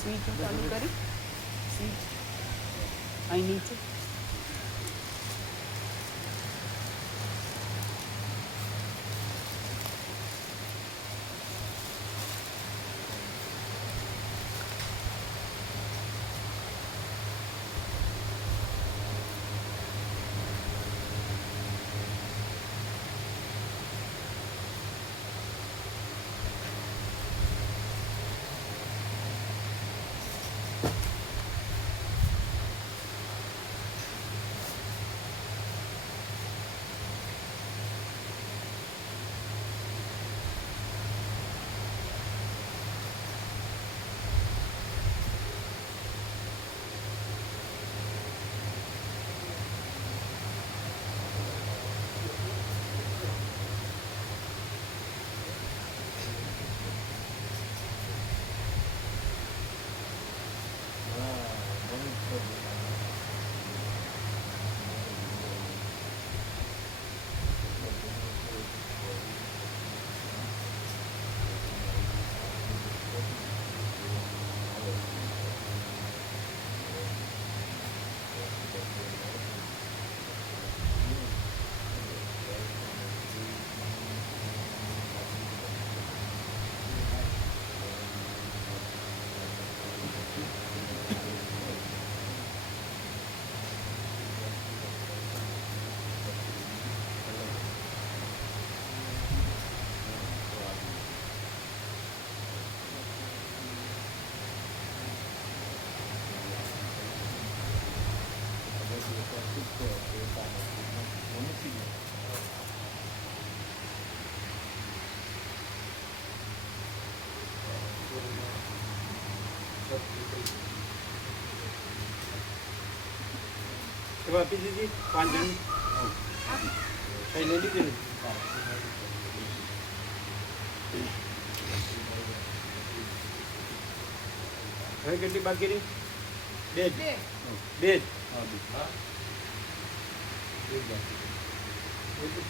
Switch चालू करी switch અહીં નીચે આપી દીધી 5 જણ કઈ લઈ લીધી હવે કેટલી બાકી રહી? બે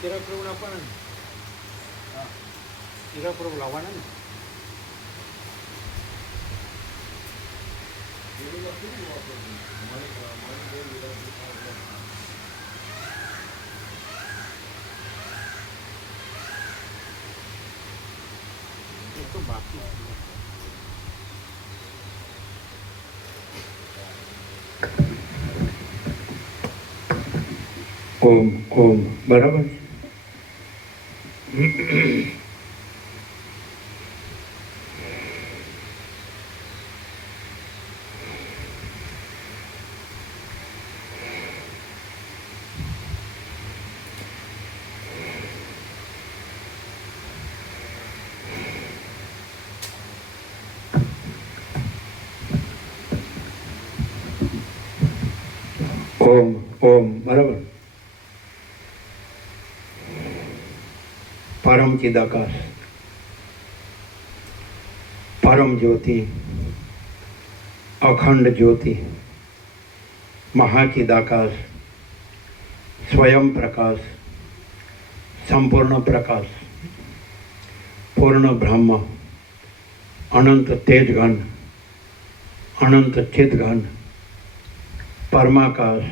તેરા પ્રભુ આપવાના ને તેરા પ્રભુ લાવવાના ને તો બાકી ઓમ ઓમ બરાબર ઓમ ઓમ બરાબર परम चिदाकाश परम ज्योति अखंड ज्योति महाचिदाकाश स्वयं प्रकाश संपूर्ण प्रकाश पूर्ण ब्रह्म अनंत तेजघन अनंत चिदघन परमाकाश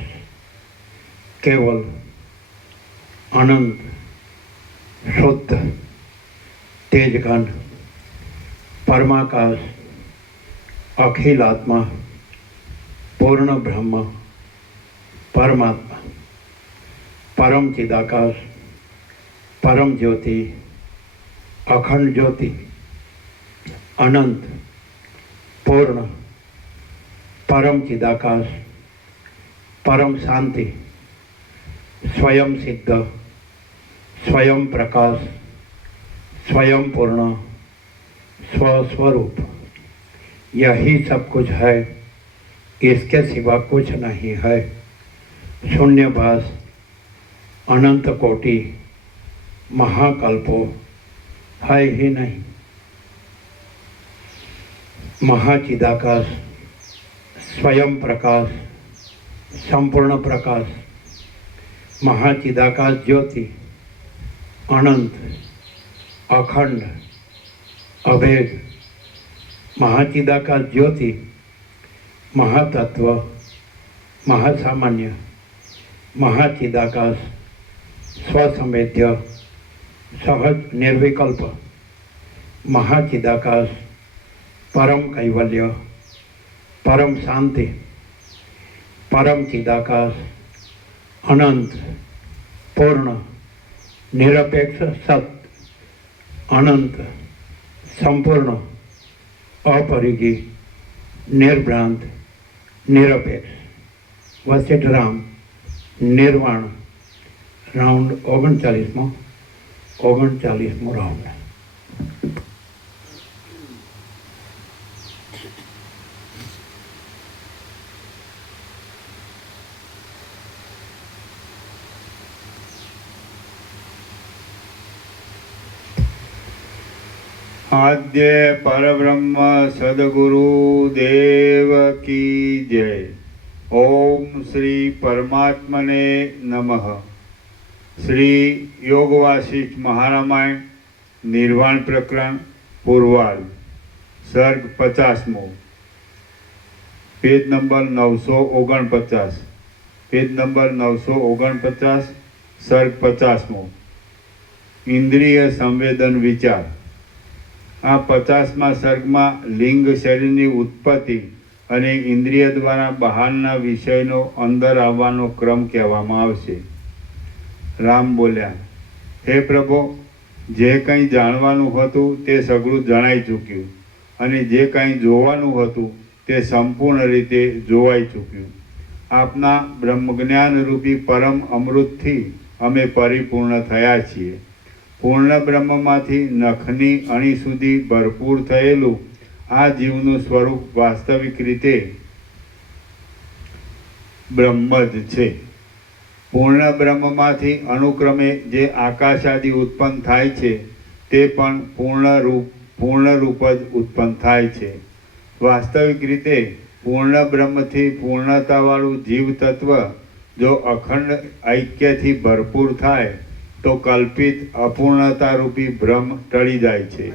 केवल अनंत शुद्ध तेजघन परमाकाश अखिल आत्मा पूर्ण ब्रह्म परमात्मा परम चिदाकाश परम ज्योति अखंड ज्योति अनंत पूर्ण परम चिदाकाश परम शांति स्वयं सिद्ध स्वयं प्रकाश स्वयं पूर्ण स्वस्वरूप यही सब कुछ है, इसके सिवा कुछ नहीं है। शून्यभास अनंत कोटि महाकल्पो है ही नहीं। महाचिदाकाश स्वयं प्रकाश संपूर्ण प्रकाश महाचिदाकाश ज्योति अनंत अखंड अभेद महाचिदाकाश ज्योति महातत्व महासामान्य महाचिदाकाश स्वसंवेद्य सहज निर्विकल्प महाचिदाकाश परम कैवल्य परम शांति परम चिदाकाश अनंत पूर्ण निरपेक्ष सत्य अनंत संपूर्ण अपरिगी निर्भ्रांत निरपेक्ष वसिष्ठराम निर्वाण राउंड 39मो राउंड। आद्य परब्रह्म सद्गुरु देव की जय। ओम श्री परमात्मने नमः। श्री योग वासिष्ठ महारामायण निर्वाण प्रकरण पूर्वार्ध सर्ग 50मो पेज नंबर 949 पेज नंबर 949 सर्ग 50मो इंद्रिय संवेदन विचार। आ 50મા સર્ગમાં લિંગ શરીરની ઉત્પત્તિ અને ઇન્દ્રિય દ્વારા બહારના વિષયનો અંદર આવવાનો ક્રમ કહેવામાં આવશે। રામ બોલ્યા, હે પ્રભુ, જે કંઈ જાણવાનું હતું તે સઘળું જણાઈ ચૂક્યું અને જે કંઈ જોવાનું હતું તે સંપૂર્ણ રીતે જોવાઈ ચૂક્યું। આપના બ્રહ્મજ્ઞાનરૂપી પરમ અમૃતથી અમે પરિપૂર્ણ થયા છીએ। પૂર્ણ બ્રહ્મમાંથી નખની અણી સુધી ભરપૂર થયેલું આ જીવનું સ્વરૂપ વાસ્તવિક રીતે બ્રહ્મ જ છે। પૂર્ણ બ્રહ્મમાંથી અનુક્રમે જે આકાશાદિ ઉત્પન્ન થાય છે તે પણ પૂર્ણ રૂપ જ ઉત્પન્ન થાય છે। વાસ્તવિક રીતે પૂર્ણ બ્રહ્મથી પૂર્ણતાવાળું જીવ તત્વ જો અખંડ ઐક્યથી ભરપૂર થાય તો કલ્પિત અપૂર્ણતા રૂપી ભ્રમ ટળી જાય છે।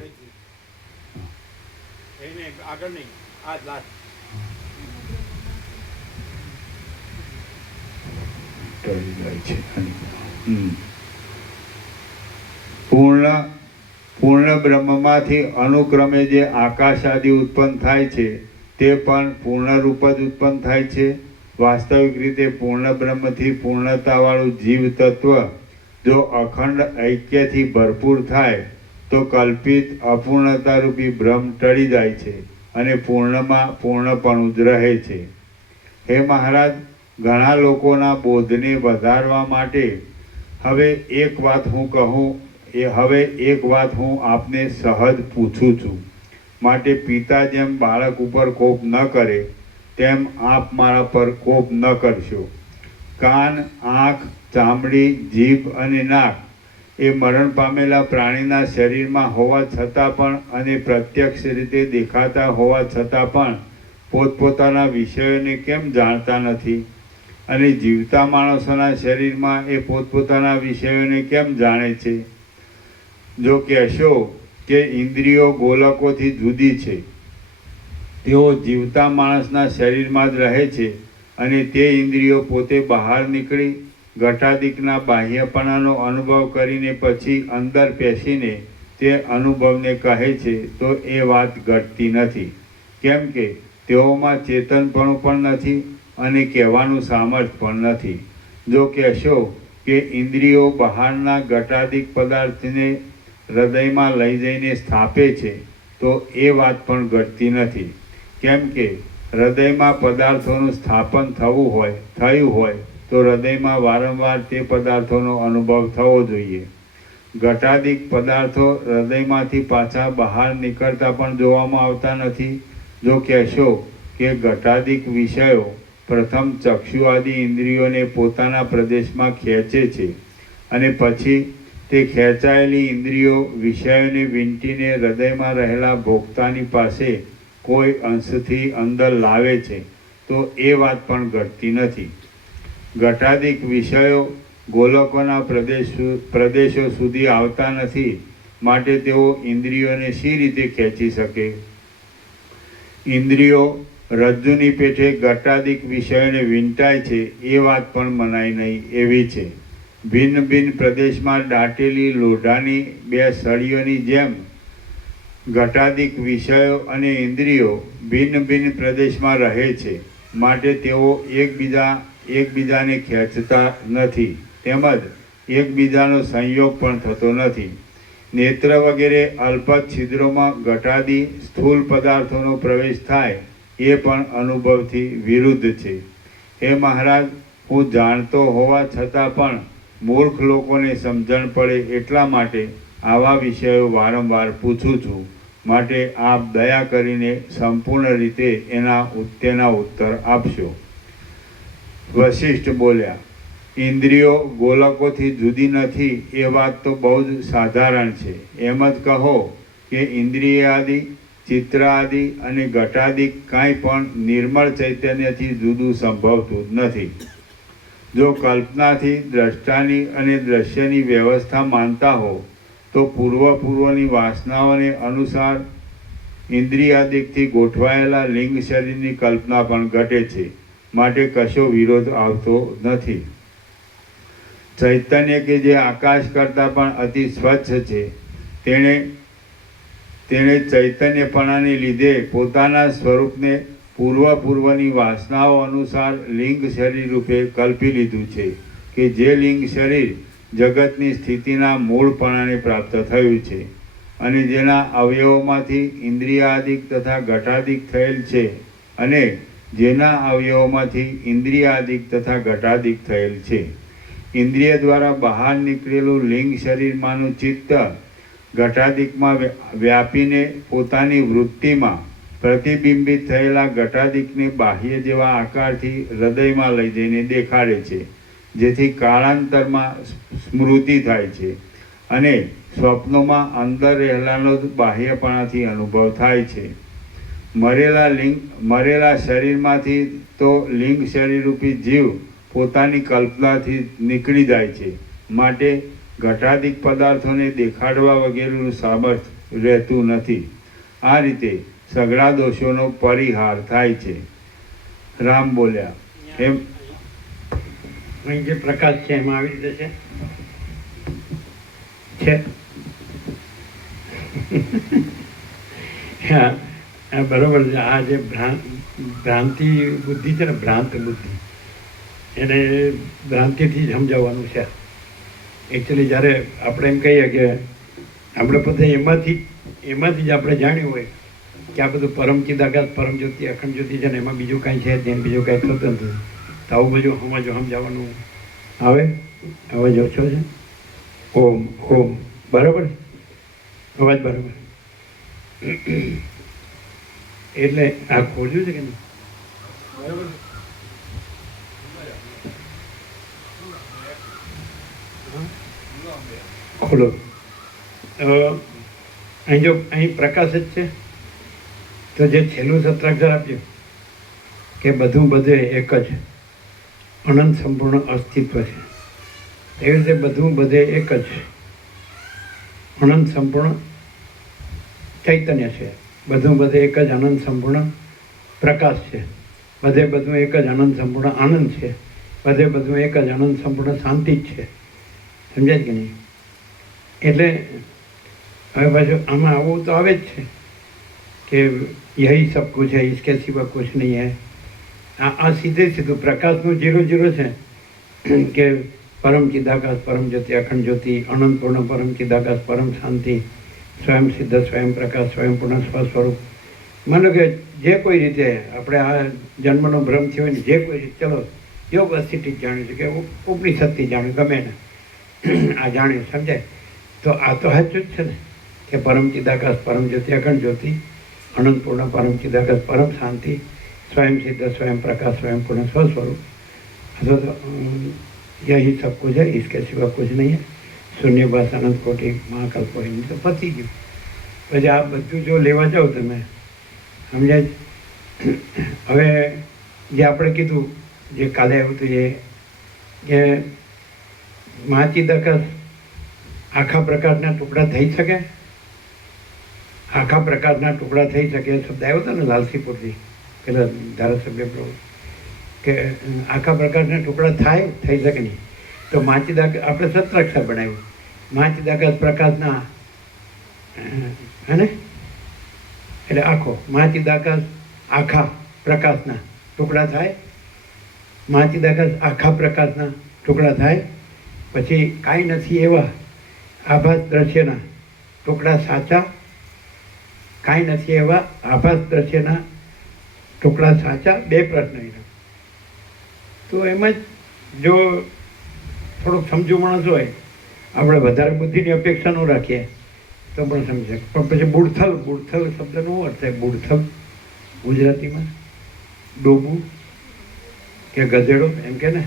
પૂર્ણ બ્રહ્મમાંથી અનુક્રમે જે આકાશાદિ ઉત્પન્ન થાય છે તે પણ પૂર્ણ રૂપ જ ઉત્પન્ન થાય છે। વાસ્તવિક રીતે પૂર્ણ બ્રહ્મથી પૂર્ણતાવાળું જીવ તત્વ જો અખંડ ઐક્યથી ભરપૂર થાય તો કલ્પિત અપૂર્ણતારૂપી ભ્રમ ટળી જાય છે અને પૂર્ણમાં પૂર્ણપણું જ રહે છે। હે મહારાજ, ઘણા લોકોના બોધને વધારવા માટે હવે એક વાત હું આપને સહજ પૂછું છું। માટે પિતા જેમ બાળક ઉપર કોપ ન કરે તેમ આપ મારા પર કોપ ન કરશો। કાન, આંખ, ચામડી, જીભ અને નાક એ મરણ પામેલા પ્રાણીના શરીરમાં હોવા છતાં પણ અને પ્રત્યક્ષ રીતે દેખાતા હોવા છતાં પણ પોતપોતાના વિષયોને કેમ જાણતા નથી? અને જીવતા માણસોના શરીરમાં એ પોતપોતાના વિષયોને કેમ જાણે છે? જો કહેશો કે ઇન્દ્રિયો ગોલકોથી જુદી છે, તેઓ જીવતા માણસના શરીરમાં જ રહે છે અને તે ઇન્દ્રિયો પોતે બહાર નીકળી ઘટાદિકના બાહ્યપણાનો અનુભવ કરીને પછી અંદર પેસીને તે અનુભવને કહે છે, તો એ વાત ઘટતી નથી। કેમ કે તેઓમાં ચેતનપણું પણ નથી અને કહેવાનું સામર્થ્ય પણ નથી। જો કહેશો કે ઇન્દ્રિયો બહારના ઘટાદિક પદાર્થને હૃદયમાં લઈ જઈને સ્થાપે છે, તો એ વાત પણ ઘટતી નથી। કેમ કે હૃદયમાં પદાર્થોનું સ્થાપન થયું હોય તો હૃદયમાં વારંવાર તે પદાર્થોનો અનુભવ થવો જોઈએ। ઘટાદિક પદાર્થો હૃદયમાંથી પાછા બહાર નીકળતા પણ જોવામાં આવતા નથી। જો કહેશો કે ઘટાદિક વિષયો પ્રથમ ચક્ષુ આદિ ઇન્દ્રિયોને પોતાના પ્રદેશમાં ખેંચે છે અને પછી તે ખેંચાયેલી ઇન્દ્રિયો વિષયોને વીંટીને હૃદયમાં રહેલા ભોગતાની પાસે કોઈ અંશથી અંદર લાવે છે, તો એ વાત પણ ઘટતી નથી. ઘટાદિક વિષયો ગોલકોના પ્રદેશો સુધી આવતા નથી, માટે તેઓ ઇન્દ્રિયોને શી રીતે ખેંચી શકે? ઇન્દ્રિયો રજ્જુની પેઠે ઘટાદિક વિષયોને વીંટાય છે એ વાત પણ મનાય નહીં એવી છે. ભિન્ન ભિન્ન પ્રદેશમાં દાટેલી લોઢાની બે સળીઓની જેમ ઘટાદિક વિષયો અને ઇન્દ્રિયો ભિન્ન ભિન્ન પ્રદેશમાં રહે છે, માટે તેઓ એકબીજાને ખેંચતા નથી, તેમજ એકબીજાનો સંયોગ પણ થતો નથી. નેત્ર વગેરે અલ્પત છિદ્રોમાં ઘટાદી સ્થૂળ પદાર્થોનો પ્રવેશ થાય એ પણ અનુભવથી વિરુદ્ધ છે. હે મહારાજ, હું જાણતો હોવા છતાં પણ મૂર્ખ લોકોને સમજણ પડે એટલા માટે આવા વિષયો વારંવાર પૂછું છું, માટે આપ દયા કરીને સંપૂર્ણ રીતે તેના ઉત્તર આપશો. વશિષ્ઠ બોલ્યા, ઇન્દ્રિયો ગોલકોથી જુદી નથી એ વાત તો બહુ જ સાધારણ છે. એમ જ કહો કે ઇન્દ્રિયાદિ, ચિત્રાદિ અને ઘટાદિ કાંઈ પણ નિર્મળ ચૈતન્યથી જુદું સંભવતું જ નથી. જો કલ્પનાથી દ્રષ્ટાની અને દ્રશ્યની વ્યવસ્થા માનતા હો તો પૂર્વની વાસનાઓને અનુસાર ઇન્દ્રિયાદિકથી ગોઠવાયેલા લિંગ શરીરની કલ્પના પણ ઘટે છે, માટે કશો વિરોધ આવતો નથી. ચૈતન્ય કે જે આકાશ કરતાં પણ અતિ સ્વચ્છ છે, તેણે ચૈતન્યપણાને લીધે પોતાના સ્વરૂપને પૂર્વની વાસનાઓ અનુસાર લિંગ શરીર રૂપે કલ્પી લીધું છે, કે જે લિંગ શરીર જગતની સ્થિતિના મૂળપણાને પ્રાપ્ત થયું છે અને જેના અવયવોમાંથી ઇન્દ્રિયાદિક તથા ઘટાદિક થયેલ છે અને જેના અવયવોમાંથી ઇન્દ્રિયાદિક તથા ઘટાદિક થયેલ છે. ઇન્દ્રિય દ્વારા બહાર નીકળેલું લિંગ શરીરમાંનું ચિત્ત ઘટાદિકમાં વ્યાપીને પોતાની વૃત્તિમાં પ્રતિબિંબિત થયેલા ઘટાદિકને બાહ્ય જેવા આકારથી હૃદયમાં લઈ જઈને દેખાડે છે, જેથી કાળાંતરમાં સ્મૃતિ થાય છે અને સ્વપ્નોમાં અંદર રહેલાનો બાહ્યપણાથી અનુભવ થાય છે. મરેલા શરીરમાંથી તો લિંગ શરીરરૂપી જીવ પોતાની કલ્પનાથી નીકળી જાય છે, માટે ઘટાદિક પદાર્થોને દેખાડવા વગેરેનું સામર્થ્ય રહેતું નથી. આ રીતે સઘળા દોષોનો પરિહાર થાય છે. રામ બોલ્યા, એમ અહીં જે પ્રકાશ છે એમાં આવી રીતે છે. હા, બરોબર છે. આ જે ભ્રાંતિ બુદ્ધિ છે ને, ભ્રાંત બુદ્ધિ, એને ભ્રાંતિથી જ સમજાવવાનું છે. એકચ્યુઅલી જ્યારે આપણે એમ કહીએ કે આપણે પોતે એમાંથી જ આપણે જાણ્યું હોય કે આ બધું પરમ ચિદાકાશ, પરમ જ્યોતિ, અખંડ જ્યોતિ છે ને, એમાં બીજું કાંઈ છે જ બીજું કાંઈ થતું નથી. તો આવું બધું સમજાવવાનું આવે. અવાજ ઓછો છે. ઓમ ઓમ બરાબર, અવાજ બરાબર. એટલે આ ખોલ્યું છે કે નહીં? બરાબર. ખોલો. અહીં પ્રકાશ જ છે. તો જે છેલ્લું સત્રાક્ષર આપ્યું કે બધું બધે એક જ અનંત સંપૂર્ણ અસ્તિત્વ છે, એવી રીતે બધું બધે એક જ અનંત સંપૂર્ણ ચૈતન્ય છે. બધું બધે એક જ અનંત સંપૂર્ણ પ્રકાશ છે. બધું એક જ અનંત સંપૂર્ણ આનંદ છે. બધું એક જ અનંત સંપૂર્ણ શાંતિ જ છે. સમજાય કે નહીં? એટલે હવે પાછું આમાં આવું તો આવે જ છે કે યહી સબ કુછ है, इसके सिवा कुछ नहीं है. આ સીધું પ્રકાશનું 0 છે કે પરમ ચિદાકાશ, પરમ જ્યોતિ, અખંડ જ્યોતિ, અનંત પૂર્ણ પરમ ચિદાકાશ, પરમ શાંતિ, સ્વયં સિદ્ધ, સ્વયં પ્રકાશ, સ્વયં પૂર્ણ સ્વસ્વરૂપ. માનો કે જે કોઈ રીતે આપણે આ જન્મનો ભ્રમ થયો હોય ને, જે કોઈ રીતે, ચલો યોગ અસ્થિતિ જ જાણ્યું છે કે ઉપનિષદથી જાણ્યું, ગમે ને આ જાણ્યું, સમજાય? તો આ તો સાચું જ છે ને કે પરમ ચિદાકાશ, પરમ જ્યોતિ, અખંડ જ્યોતિ, અનંત પૂર્ણ પરમ ચિદાકાશ, પરમ શાંતિ, स्वयं सिद्ध स्वयं प्रकाश स्वयं पूर्ण स्वस्वरूप अथवा तो यही सब कुछ है, इसके सिवा कुछ नहीं है। शून्य बस अनंत कोटि महाकल्प હોય નહીં તો પતી ગયું। પછી આ બધું જો લેવા જાઓ તમે સમજાય। હવે જે આપણે કીધું જે કાલે આવ્યું હતું એ કે મહાચિદાકાશ આખા પ્રકારના ટુકડા થઈ શકે, આખા પ્રકારના ટુકડા થઈ શકે એ શબ્દ આવ્યો હતો ને લાલસીપુરથી પેલા ધારાસભ્ય પ્રભુ કે આખા પ્રકારના ટુકડા થાય થઈ શકે નહીં। તો મહાચિદાકાશ આપણે સત્રાક્ષર બનાવ્યું, મહાચિદાકાશ પ્રકાશના હે ને એટલે આખો મહાચિદાકાશ આખા પ્રકાશના ટુકડા થાય, મહાચિદાકાશ આખા પ્રકાશના ટુકડા થાય। પછી કાંઈ નથી એવા આભાસ દ્રશ્યના ટુકડા સાચા, કાંઈ નથી એવા આભાસ દ્રશ્યના ટુકડા સાચા, બે પ્રશ્ન એના। તો એમાં જ જો થોડોક સમજુ માણસ હોય, આપણે વધારે બુદ્ધિની અપેક્ષા ન રાખીએ તો પણ સમજે। પણ પછી બુડથલ, બુડથલ શબ્દનો શું અર્થ થાય? બુડથલ ગુજરાતીમાં ડોબું કે ગધેડો એમ કે ને,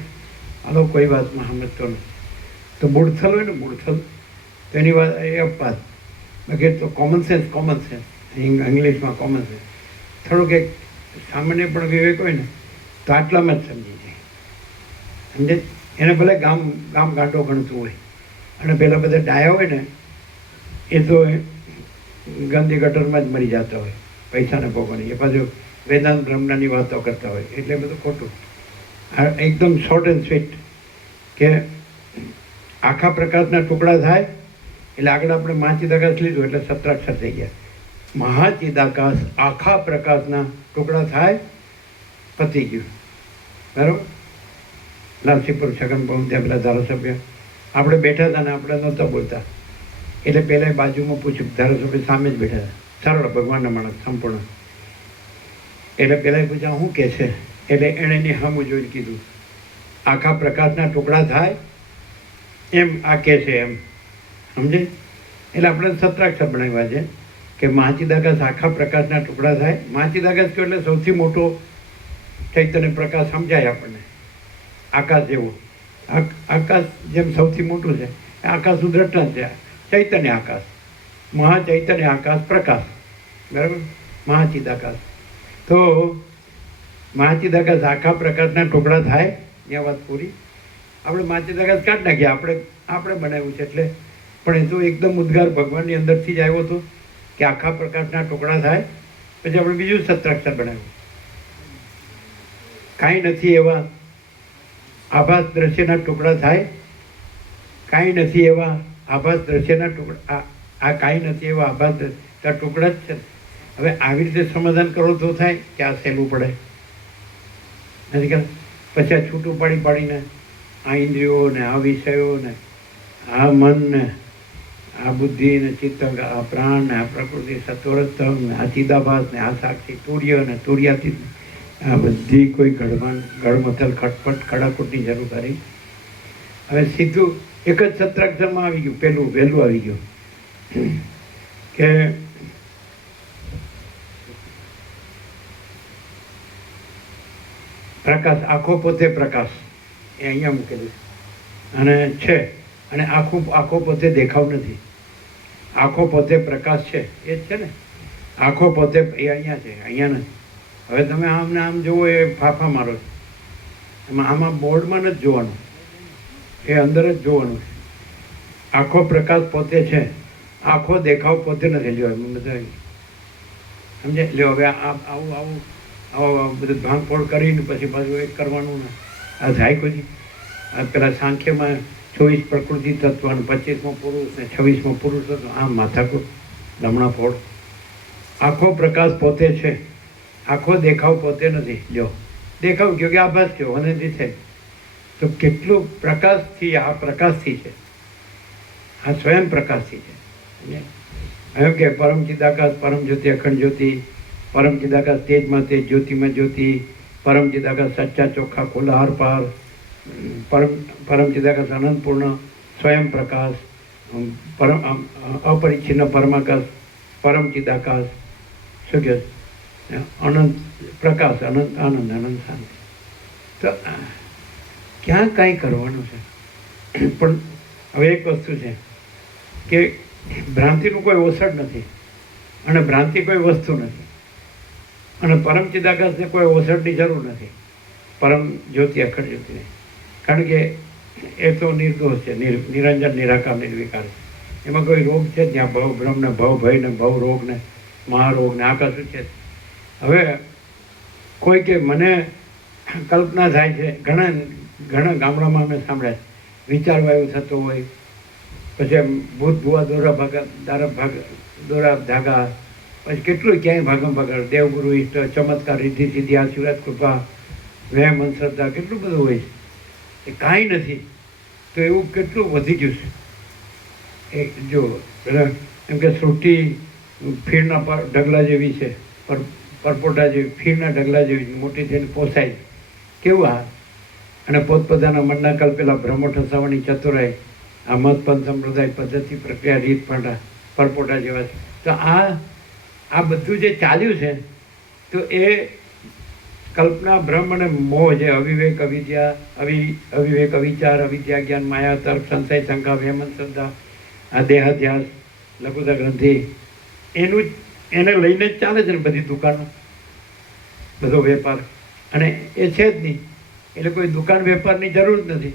હાલો કોઈ વાતમાં સમજતો નથી તો બુડથલ હોય ને બુડથલ તો એની વાત એ અપવાદ, બાકી તો કોમન સેન્સ, કોમન સેન્સ ઇંગ્લિશમાં કોમન સેન્સ થોડુંક એક સામાન્ય પણ વિવેક હોય ને તો આટલામાં જ સમજી જાય સમજે। એને ભલે ગામ ગામ ગાંડો ગણતું હોય અને પેલા બધા ડાયા હોય ને એ તો ગંદી ગટરમાં જ મરી જતા હોય પૈસાને ભોગવવાની, એ પાછું વેદાંત બ્રહ્મની વાતો કરતા હોય એટલે બધું ખોટું। આ એકદમ શોર્ટ એન્ડ સ્વીટ કે આખા પ્રકાશના ટુકડા થાય એટલે આગળ આપણે મહાચિદાકાશ લીધું એટલે સત્રાક્ષર થઈ ગયા। મહાચિદાકાશ આખા પ્રકાશના ટુકડા થાય પતી ગયું બરાબર। લાલસીપુર છગન પવન ત્યાં પેલા ધારાસભ્ય આપણે બેઠા હતા ને આપણે નહોતા બોલતા એટલે પહેલાં બાજુમાં પૂછ્યું, ધારાસભ્ય સામે જ બેઠા હતા, સરળ ભગવાનના માણસ સંપૂર્ણ, એટલે પહેલાં પૂછ્યા શું કહે છે? એટલે એણે એની સામું જોઈને કીધું આખા પ્રકાશના ટુકડા થાય એમ આ કહે છે એમ સમજે। એટલે આપણે સત્રાક્ષર બનાવ્યા છે કે મહાચિદાકાશ આખા પ્રકાશના ટુકડા થાય। મહાચિદાકાશ કહ્યું એટલે સૌથી મોટો ચૈતન્ય પ્રકાશ સમજાય આપણને, આકાશ જેવો, આકાશ જેમ સૌથી મોટું છે આકાશનું દ્રષ્ટાંત છે ચૈતન્ય આકાશ, મહાચૈતન્ય આકાશ પ્રકાશ બરાબર, મહાચિદાકાશ। તો મહાચિદાકાશ આખા પ્રકાશના ટુકડા થાય ત્યાં વાત પૂરી। આપણે મહાચિદાકાશ કાઢી નાખ્યા, આપણે બનાવ્યું છે એટલે, પણ એ તો એકદમ ઉદ્ગાર ભગવાનની અંદરથી જ આવ્યો હતો કે આખા પ્રકાશના ટુકડા થાય। પછી આપણે બીજું સત્રાક્ષર બનાવ્યું, કાંઈ નથી એવા આભાસ દ્રશ્યના ટુકડા થાય, કાંઈ નથી એવા આભાસ દ્રશ્યના ટુકડા, આ કાંઈ નથી એવા આભાસ ટુકડા જ છે। હવે આવી રીતે સમાધાન કરો તો થાય કે આ સહેલું પડે નથી કે પછી આ છૂટું પાડીને આ ઇન્દ્રિયો ને આ વિષયો ને આ મન ને આ બુદ્ધિ ને ચિત્ત, આ પ્રાણ ને આ પ્રકૃતિ સત્વરસ્તમ ને આ ચિદાભાસ ને આ સાક્ષી તુર્ય ને તુર્યાતીત, આ બધી કોઈ ગળમથલ ખટપટ ખડાખૂટની જરૂર કરી। હવે સીધું એક જ સત્રાક્ષરમાં આવી ગયું, વહેલું આવી ગયું કે પ્રકાશ આખો પોતે પ્રકાશ એ અહીંયા મૂકેલું છે અને આખો પોતે દેખાવ નથી, આખો પોતે પ્રકાશ છે એ જ છે ને, આખો પોતે એ અહીંયા છે, અહીંયા નથી। હવે તમે આમને આમ જુઓ એ ફાફા મારો છો, એમાં આમાં બોર્ડમાં નથી જોવાનું, એ અંદર જ જોવાનું છે। આખો પ્રકાશ પોતે છે, આખો દેખાવ પોતે નથી લેવાનું બધા સમજે। લ્યો હવે આવું બધું ભાંગફોડ કરીને પછી પાછું એક કરવાનું ને આ થાય કોઈ આ પેલા સાંખ્યમાં 24 પ્રકૃતિ તત્વ અને 25મો પુરુષ ને 26મો પુરુષ તત્વ, આમ માથાકૂટ લમણા ફોડ। આખો પ્રકાશ પોતે છે, આખો દેખાવ પોતે નથી। જો દેખાવ કયો કે આભાસ કયો અને છે તો કેટલું પ્રકાશથી, આ પ્રકાશથી છે, આ સ્વયં પ્રકાશથી છે। એમ કે પરમ ચિદાકાશ પરમ જ્યોતિ અખંડ જ્યોતિ, પરમ ચિદાકાશ તેજમાં તેજ જ્યોતિમાં જ્યોતિ, પરમ ચિદાકાશ સચ્ચા ચોખ્ખા ખુલ્લા હાર પાર, પરમ ચિદાકાશ અનંતપૂર્ણ સ્વયં પ્રકાશ, પરમ અપરિચ્છિન્ન પરમાકાશ, પરમ ચિદાકાશ શું કહે અનંત પ્રકાશ, અનંત આનંદ, અનંત શાંતિ. તો ક્યાં કાંઈ કરવાનું છે? પણ હવે એક વસ્તુ છે કે ભ્રાંતિનું કોઈ ઓસડ નથી અને ભ્રાંતિ કોઈ વસ્તુ નથી અને પરમ ચિદાકાશને કોઈ ઓસડની જરૂર નથી. પરમ જ્યોતિ અખંડ જ્યોતિને, કારણ કે એ તો નિર્દોષ છે, નિરંજન, નિરાકાર, નિર્વિકાર છે. એમાં કોઈ રોગ છે જ્યાં ભવ બ્રહ્મ ને ભવ ભય ને ભવ રોગ ને મહારોગ ને આ કશું છે. હવે કોઈ કે મને કલ્પના થાય છે, ઘણા ગામડામાં અમે સાંભળ્યા છે, વિચારવાયુ થતો હોય, પછી એમ ભૂત ભુવા દોરા ધાગા, પછી કેટલું ક્યાંય ભાગમ ભાગળ, દેવગુરુ ઈષ્ટ, ચમત્કાર, રિદ્ધિ સિદ્ધિ, આશીર્વાદ, કૃપા, વહેમ, અંધશ્રદ્ધા, કેટલું બધું હોય છે. એ કાંઈ નથી. તો એવું કેટલું વધી ગયું છે. એ જો પેલા એમ કે સૃષ્ટિ ફીરના ઢગલા જેવી છે, પરપોટા જેવી, ફીરના ઢગલા જેવી મોટી થઈને પોસાય કેવું આ. અને પોતપોતાના મનના કલ્પેલા ભ્રમો ઠસાવાની ચતુરાઈ, આ મતપંથ સંપ્રદાય, પદ્ધતિ, પ્રક્રિયા, રીત, ફાંટા, પરપોટા જેવા છે. તો આ બધું જે ચાલ્યું છે, તો એ કલ્પના, ભ્રમ અને મોહ, જે અવિવેક, અવિદ્યા, અવિવેક, અવિચાર, અવિદ્યા, જ્ઞાન, માયા, તર્ક, સંશય, શંકા, વહેમન, શ્રદ્ધા, આ દેહાધ્યાસ, લઘુતા ગ્રંથિ, એને લઈને જ ચાલે છે ને બધી દુકાનો, બધો વેપાર. અને એ છે જ નહીં, એટલે કોઈ દુકાન વેપારની જરૂર જ નથી.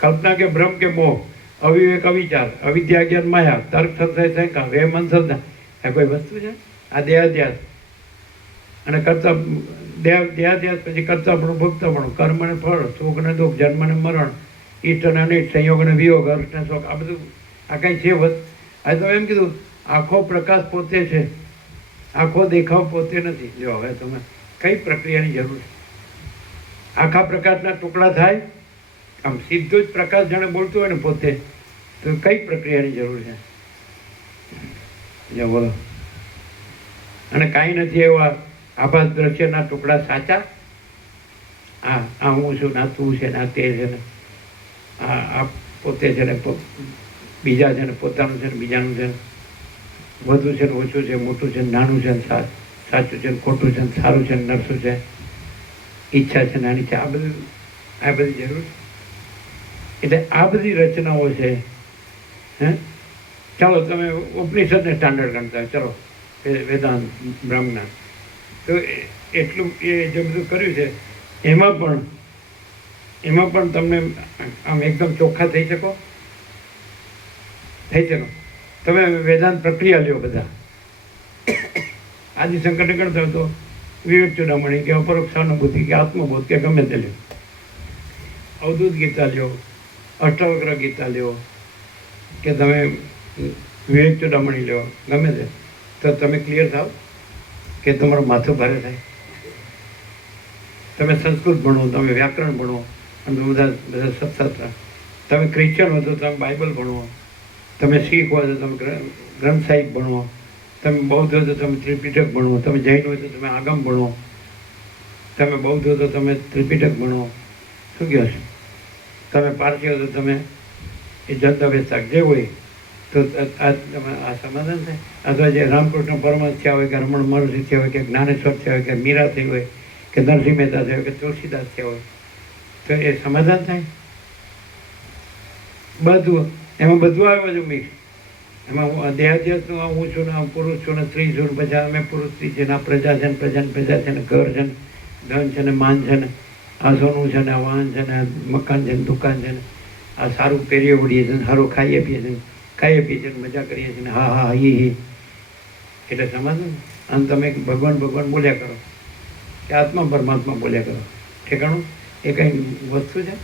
કલ્પના કે ભ્રમ કે મોહ, અવિવેક, અવિચાર, અવિદ્યા, જ્ઞાન, માયા, તર્ક, સંશય, શંકા, વહેમન, શ્રદ્ધા, આ કોઈ વસ્તુ છે? આ દેહાધ્યાસ. અને દેહાધ્યાસ પછી કરતાપણું, ભોગતાપણું, કર્મ અને ફળ, સુખ ને દુઃખ, જન્મ ને મરણ, ઈષ્ટ અને અનિષ્ટ, સંયોગ અને વિયોગ, હર્ષ ને શોખ, આ બધું આ કંઈ છે? આ તો એમ કીધું આખો પ્રકાશ પોતે છે, આખો દેખાવ પોતે નથી. જો હવે તમે કઈ પ્રક્રિયાની જરૂર છે? આખા પ્રકાશના ટુકડા થાય, આમ સીધું જ પ્રકાશ જાણે બોલતું હોય ને પોતે, તો કઈ પ્રક્રિયાની જરૂર છે? જો બોલો. અને કાંઈ નથી એવા આભાસ દ્રશ્યના ટુકડા સાચા. આ હું છું, ના તું છે, ના તે છે ને, આ પોતે છે ને બીજા છે ને, પોતાનું છે ને બીજાનું છે ને, વધુ છે ને ઓછું છે, મોટું છે ને નાનું છે ને, સાચું છે ને ખોટું છે ને, સારું છે ને નરસું છે, ઈચ્છા છે નાની છે, આ બધી જરૂર. એટલે આ બધી રચનાઓ છે. ચાલો તમે ઉપનિષદને સ્ટાન્ડર્ડ ગણતા હોય, ચલો વેદાંત, બ્રહ્મના, તો એટલું એ જે બધું કર્યું છે, એમાં પણ તમને આમ એકદમ ચોખ્ખા થઈ શકો. તમે વેદાંત પ્રક્રિયા લ્યો બધા. આદિશંકરને ગણતા હોય તો વિવેક ચૂડામણી કે અપરોક્ષ અનુભૂતિ કે આત્મબોધ કે ગમે તે લ્યો, અવધૂત ગીતા લ્યો, અષ્ટાવક્ર ગીતા લ્યો, કે તમે વિવેક ચૂડામણી લ્યો, ગમે તે, તો તમે ક્લિયર થાવ કે તમારું માથું ભારે થાય. તમે સંસ્કૃત ભણો, તમે વ્યાકરણ ભણો, અને બધા સત્શાસ્ત્ર, તમે ક્રિશ્ચન હો તો તમે બાઇબલ ભણો, તમે શીખ હોય તો તમે ગ્રંથ સાહિબ ભણો, તમે બૌદ્ધ હોય તો તમે ત્રિપિટક ભણો, તમે જૈન હોય તો તમે આગમ ભણો, તમે બૌદ્ધ હોય તો તમે ત્રિપિટક ભણો. શું કહો છો? તમે પારસી હોય તો તમે એ જનતા વેસ્તાક જે હોય, તો આ સમાધાન થાય. અથવા જે રામકૃષ્ણ પરમહંસ થયા હોય, કે રમણ મહર્ષિ થયા હોય, કે જ્ઞાનેશ્વર થયા હોય, કે મીરા થઈ હોય, કે નરસિંહ મહેતા થયા હોય, કે તુલસીદાસ થયા હોય, તો એ સમાધાન થાય. બધું એમાં બધું આવે, બધું મિક્સ. એમાં હું દેહાધ્યાસનું હું છું ને, પુરુષ છું ને, સ્ત્રી છું ને, પછી અમે પુરુષ સ્ત્રી છે ને, આ પ્રજા છે ને, પ્રજાને પ્રજા છે ને, ઘર છે ને, ધન છે ને, માન છે ને, આ સોનું છે ને, આ વાહન છે ને, મકાન છે ને, દુકાન છે ને, આ સારું પહેરીએ ઉડીએ છીએ, સારું ખાઈએ પીએ છીએ, ખાઈએ પીએ છીએ, મજા કરીએ છીએ, હા હા હી. એટલે સમાધાન. અને તમે ભગવાન ભગવાન બોલ્યા કરો, કે આત્મા પરમાત્મા બોલ્યા કરો, ઠેકાણું? એ કંઈ વસ્તુ છે?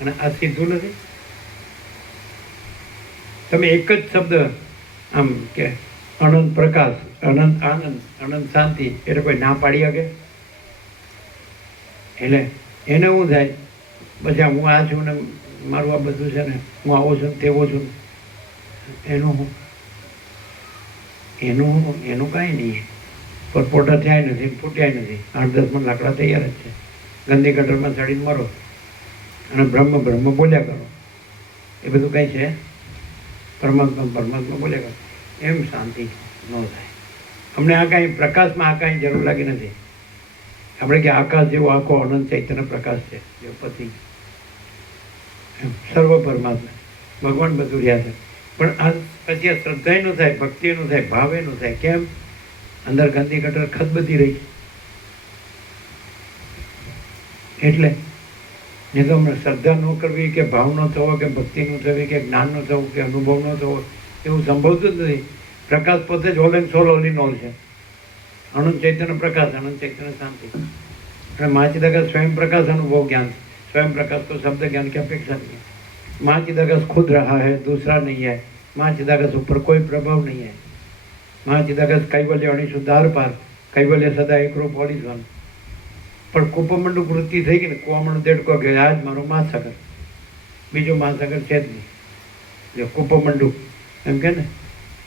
અને આ સીધું નથી. તમે એક જ શબ્દ આમ કે અનંત પ્રકાશ, અનંત આનંદ, અનંત શાંતિ, એટલે કોઈ ના પાડી શકે? એટલે એને શું થાય? પછી હું આ છું ને, મારું આ બધું છે ને, હું આવો છું ને તેવો છું, એનું કાંઈ નહીં. પરપોટા થયા નથી, ફૂટ્યા નથી, 8-10 મણ લાકડા તૈયાર જ છે. ગંદી ગટરમાં ચડીને મરો અને બ્રહ્મ બોલ્યા કરો, એ બધું કંઈ છે? પરમાત્મા બોલ્યા કરો, એમ શાંતિ ન થાય. અમને આ કાંઈ પ્રકાશમાં આ કાંઈ જરૂર લાગી નથી. આપણે કે આકાશ જેવો આખો અનંત ચૈતન્ય પ્રકાશ છે, જે પતિ એમ સર્વ પરમાત્મા ભગવાન બધું રહ્યા છે. પણ આ પછી આ શ્રદ્ધા નું થાય, ભક્તિ નું થાય, ભાવે નું થાય. કેમ? અંદર ગંદી ગટર ખદબદી રહી. એટલે નહીં તો અમને શ્રદ્ધા ન કરવી કે ભાવ ન થવો કે ભક્તિ ન થવી કે જ્ઞાન ન થવું કે અનુભવ ન થવો એવું સંભવતું જ નથી. પ્રકાશ પોતે જ all and soul all in all છે. અનંત ચૈતન્ય પ્રકાશ, અનંત ચૈતન્ય શાંતિ. અને મહાચિદાકાશ સ્વયં પ્રકાશ અનુભવ જ્ઞાન. स्वयं प्रकाश तो शब्द ज्ञान की अपेक्षा नहीं है. माँ चिदाकाश खुद रहा है, दूसरा नहीं है. माँ चिदाकाश ऊपर कोई प्रभाव नहीं है. माँ चिदाकाश कैवल्य अणिशुद्धार पार, कैवल्य सदा एक रूप ऑल इज वन. પણ કુંભમંડુ વૃત્તિ થઈ ગઈ ને, કુવામણું દેડકો કે આજ મારો મહાસાગર, બીજો મહાસાગર છે જ નહીં. જો કુંભમંડુ એમ કે ને,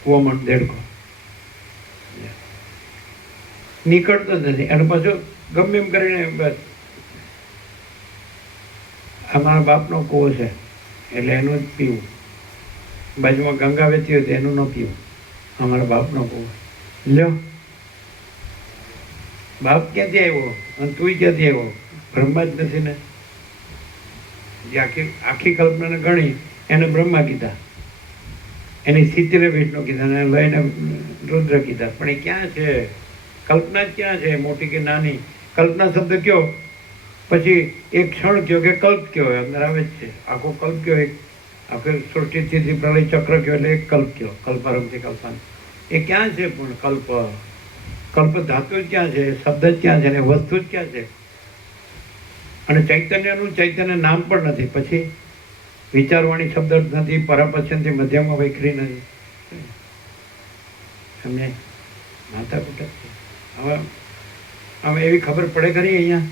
કુવામણું દેડકો નીકળતો જ નથી. અને પાછો ગમે એમ કરીને બસ અમારા બાપનો કૂવો છે એટલે એનું જ પીવું. બાજુમાં ગંગા વહેતી હોય તો એનું ન પીવું. અમારા બાપનો કૂવો. લ્યો, બાપ ક્યાંથી આવ્યો અને તું ક્યાંથી આવ્યો? બ્રહ્મા જ નથી ને. જે આખી કલ્પનાને ગણી એને બ્રહ્મા કીધા, એની સ્થિતિને વિષ્ણુ કીધા, અને લઈને રુદ્ર કીધા. પણ એ ક્યાં છે? કલ્પના જ ક્યાં છે? મોટી કે નાની? કલ્પના શબ્દ કયો પછી એક ક્ષણ કયો કે કલ્પ કયો અંદર આવે જ છે. આખો કલ્પ કયો, એક આખો સૃષ્ટિથી પ્રલય ચક્ર કયો એટલે એક કલ્પ કયો. કલ્પારંભથી કલ્પાન એ ક્યાં છે? પણ કલ્પ કલ્પ ધાતુ જ ક્યાં છે? શબ્દ જ ક્યાં છે? અને વસ્તુ જ ક્યાં છે? અને ચૈતન્યનું ચૈતન્ય નામ પણ નથી. પછી વિચારવાણી શબ્દ જ નથી, પરાપશ્યનથી મધ્યમાં વૈખરી નથી. સમજે? માતા કુટક છે. હવે આમાં એવી ખબર પડે ખરી અહીંયા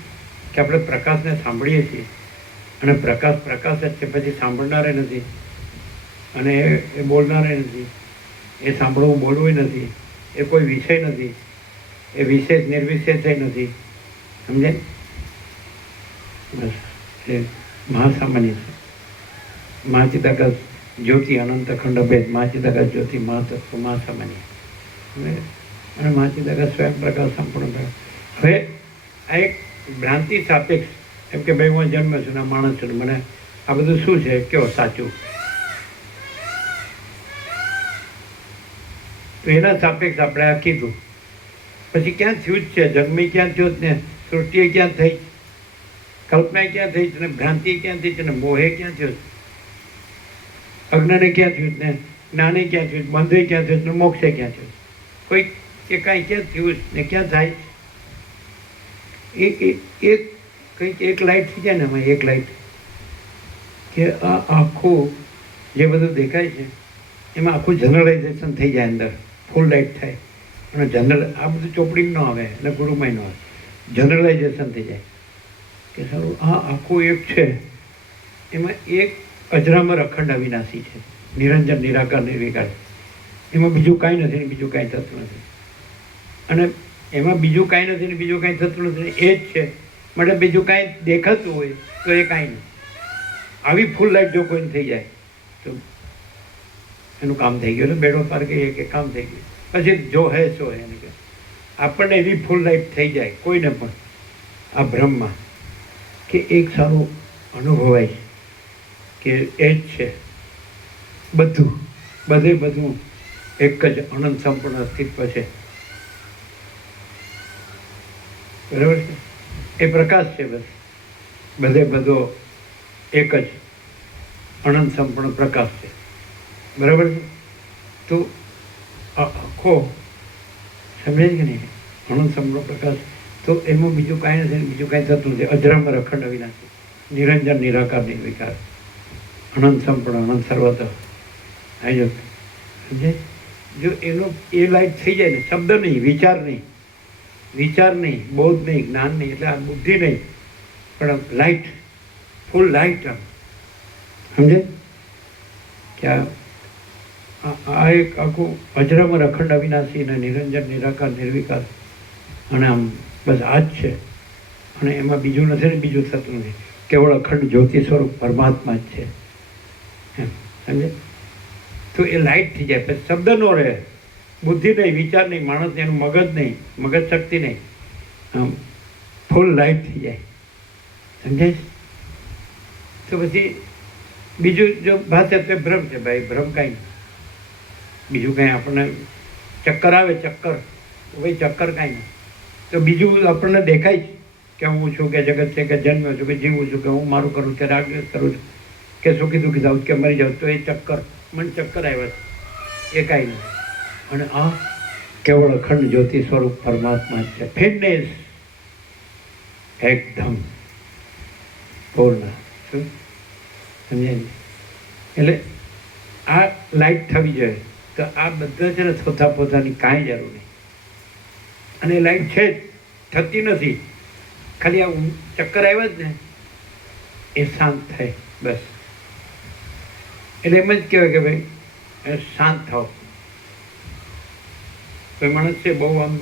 કે આપણે પ્રકાશને સાંભળીએ છીએ અને પ્રકાશ પ્રકાશ જ છે. પછી સાંભળનારે નથી અને એ બોલનારે નથી. એ સાંભળવું બોલવું નથી. એ કોઈ વિષય નથી. એ વિશેષ નિર્વિશેષ નથી. સમજે? બસ એ મહાસામાન્ય છે. મહાચિદાકાશ જ્યોતિ અનંત ખંડ ભેદ, મહાચિદાકાશ જ્યોતિ મહાતત્વ મહાસામાન્ય. અને મહાચિદાકાશ સ્વયં પ્રકાશ સંપૂર્ણ પ્રકાશ. હવે આ એક ભ્રાંતિ સાપેક્ષ એમ કે ભાઈ હું જન્મ છું ને માણસ છું, મને આ બધું શું છે કયો સાચું? તો એના સાપેક્ષ આપણે આ કીધું. પછી ક્યાં થયું જ છે? જન્મી ક્યાં થયો જ ને? સૃષ્ટિએ ક્યાં થઈ? કલ્પના ક્યાં થઈ છે? ને ભ્રાંતિ ક્યાં થઈ છે? ને મોહે ક્યાં થયો? અજ્ઞાને ક્યાં થયું ને? જ્ઞાને ક્યાં થયું? બંધે ક્યાં થયું ને? મોક્ષે ક્યાં થયું? કોઈ એ કાંઈ ક્યાં થયું ને ક્યાં થાય? એક કંઈક એક લાઇટ થઈ જાય ને, એમાં એક લાઇટ કે આ આખું જે બધું દેખાય છે એમાં આખું જનરલાઇઝેશન થઈ જાય, અંદર ફૂલ લાઇટ થાય. અને જનરલ આ બધું ચોપડીમાં ન આવે અને ગુરુમાં ન આવે, જનરલાઇઝેશન થઈ જાય કે સારું આ આખું એક છે. એમાં એક અજરામર અખંડ અવિનાશી છે, નિરંજન નિરાકાર નિર્વિકાર. એમાં બીજું કાંઈ નથી ને બીજું કાંઈ થતું નથી. અને એમાં બીજું કાંઈ નથી ને બીજું કાંઈ થતું નથી, એ જ છે. માટે બીજું કાંઈ દેખાતું હોય તો એ કાંઈ નહીં. આવી ફૂલ લાઈટ જો કોઈને થઈ જાય તો એનું કામ થઈ ગયું. એટલે બેડો પાર કહીએ કે કામ થઈ ગયું. પછી જો હે સો હે. એને આપણને એવી ફૂલ લાઈટ થઈ જાય કોઈને પણ આ બ્રહ્મમાં કે એક સારું અનુભવાય કે એ જ છે બધું, બધું એક જ અનંત સંપૂર્ણ અસ્તિત્વ છે. બરાબર છે? એ પ્રકાશ છે. બસ બધો એક જ અનંત સંપૂર્ણ પ્રકાશ છે. બરાબર છે? તો આખો સમજે કે નહીં? અનંત સંપૂર્ણ પ્રકાશ તો એમાં બીજું કાંઈ નથી, બીજું કાંઈ થતું નથી. અજરામર અખંડ અવિનાશી, નિરંજન નિરાકાર નિર્વિકાર, અનંત સંપૂર્ણ, અનંત સર્વત. આવી જતો સમજે? જો એનો એ લાઈટ થઈ જાય ને, શબ્દ નહીં, વિચાર નહીં, બોધ નહીં, જ્ઞાન નહીં, એટલે આ બુદ્ધિ નહીં, પણ લાઈટ, ફૂલ લાઈટ. આમ સમજે કે આ એક આખું અજરામર અખંડ અવિનાશી ને નિરંજન નિરાકાર નિર્વિકાર. અને આમ બસ આ જ છે. અને એમાં બીજું નથી ને બીજું થતું નથી. કેવળ અખંડ જ્યોતિ સ્વરૂપ પરમાત્મા જ છે. એમ સમજે? તો એ લાઈટ થઈ જાય. પછી શબ્દ ન રહે, બુદ્ધિ નહીં, વિચાર નહીં, માણસ એનું મગજ નહીં, મગજ શક્તિ નહીં, આમ ફૂલ લાઈટ થઈ જાય. સમજાય છે? તો પછી બીજું જો ભાષે તો એ ભ્રમ છે ભાઈ, ભ્રમ કાંઈ નહીં. બીજું કાંઈ આપણને ચક્કર આવે, ચક્કર તો ભાઈ ચક્કર કાંઈ નહીં. તો બીજું આપણને દેખાય છે કે હું છું, કે જગત છે, કે જન્મ્યો છું, કે જીવું છું, કે હું મારું કરું, કે રાગ કરું છું, કે સુખી દુઃખી જાઉં, કે મરી જાઉં, તો એ ચક્કર, મને ચક્કર આવ્યા છે, એ કાંઈ નહીં. અને આ કેવળ અખંડ જ્યોતિ સ્વરૂપ પરમાત્મા છે, ફિટનેસ એકદમ પૂર્ણ. શું સમજાય ને? એટલે આ લાઈટ થવી જોઈએ. તો આ બધા છે ને થોથા પોતાની કાંઈ જરૂર નહીં. અને લાઈટ છે જ, થતી નથી, ખાલી આ ચક્કર આવ્યા જ ને એ શાંત થાય બસ. એટલે એમ જ કહેવાય કે ભાઈ શાંત થાવ. કોઈ માણસ છે બહુ આમ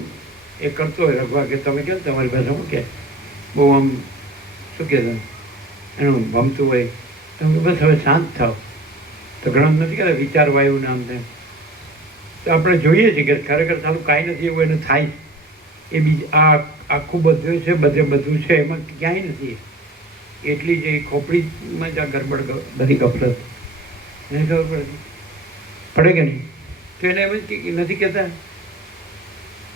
એ કરતો હોય, રઘવા કે તમે કેમ તમારી ભાષામાં કે બહુ આમ શું કહે એનું ભમતું હોય, તમે બસ હવે શાંત થાવ. તો ઘણા નથી કહેતા વિચાર વાયુ નામ તેમ. તો આપણે જોઈએ છીએ કે ખરેખર સારું કાંઈ નથી એવું એને થાય. એ આ આખું બધું છે, બધું છે, એમાં ક્યાંય નથી. એટલી જ એ ખોપડીમાં જ આ ગરબડ બધી ગફલત નહીં ખબર પડે કે નહીં. તો એને એમ જ નથી કહેતા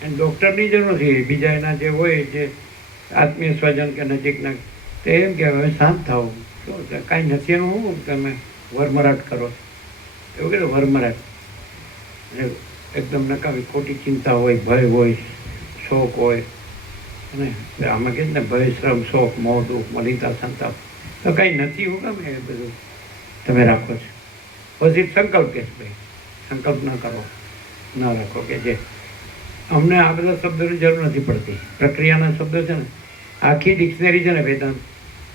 એને ડૉક્ટરની જરૂર નથી. બીજા એના જે હોય જે આત્મીય સ્વજન કે નજીકના, તો એમ કે હવે શાંત થાવ, શું કાંઈ નથી એનું શું તમે વરમરાટ કરો એવું કે વરમરાટ. એકદમ નકામી ખોટી ચિંતા હોય, ભય હોય, શોક હોય, અને આમાં કે ને ભય, શ્રમ, શોક, મોહ, દુઃખ, મલિનતા, સંતાપ, તો કાંઈ નથી. હું ગમે એ બધું તમે રાખો છો. પછી સંકલ્પ કે ભાઈ સંકલ્પ ન કરો, ન રાખો, કે જે અમને આ બધા શબ્દોની જરૂર નથી પડતી. પ્રક્રિયાના શબ્દો છે ને, આખી ડિક્શનરી છે ને વેદાંત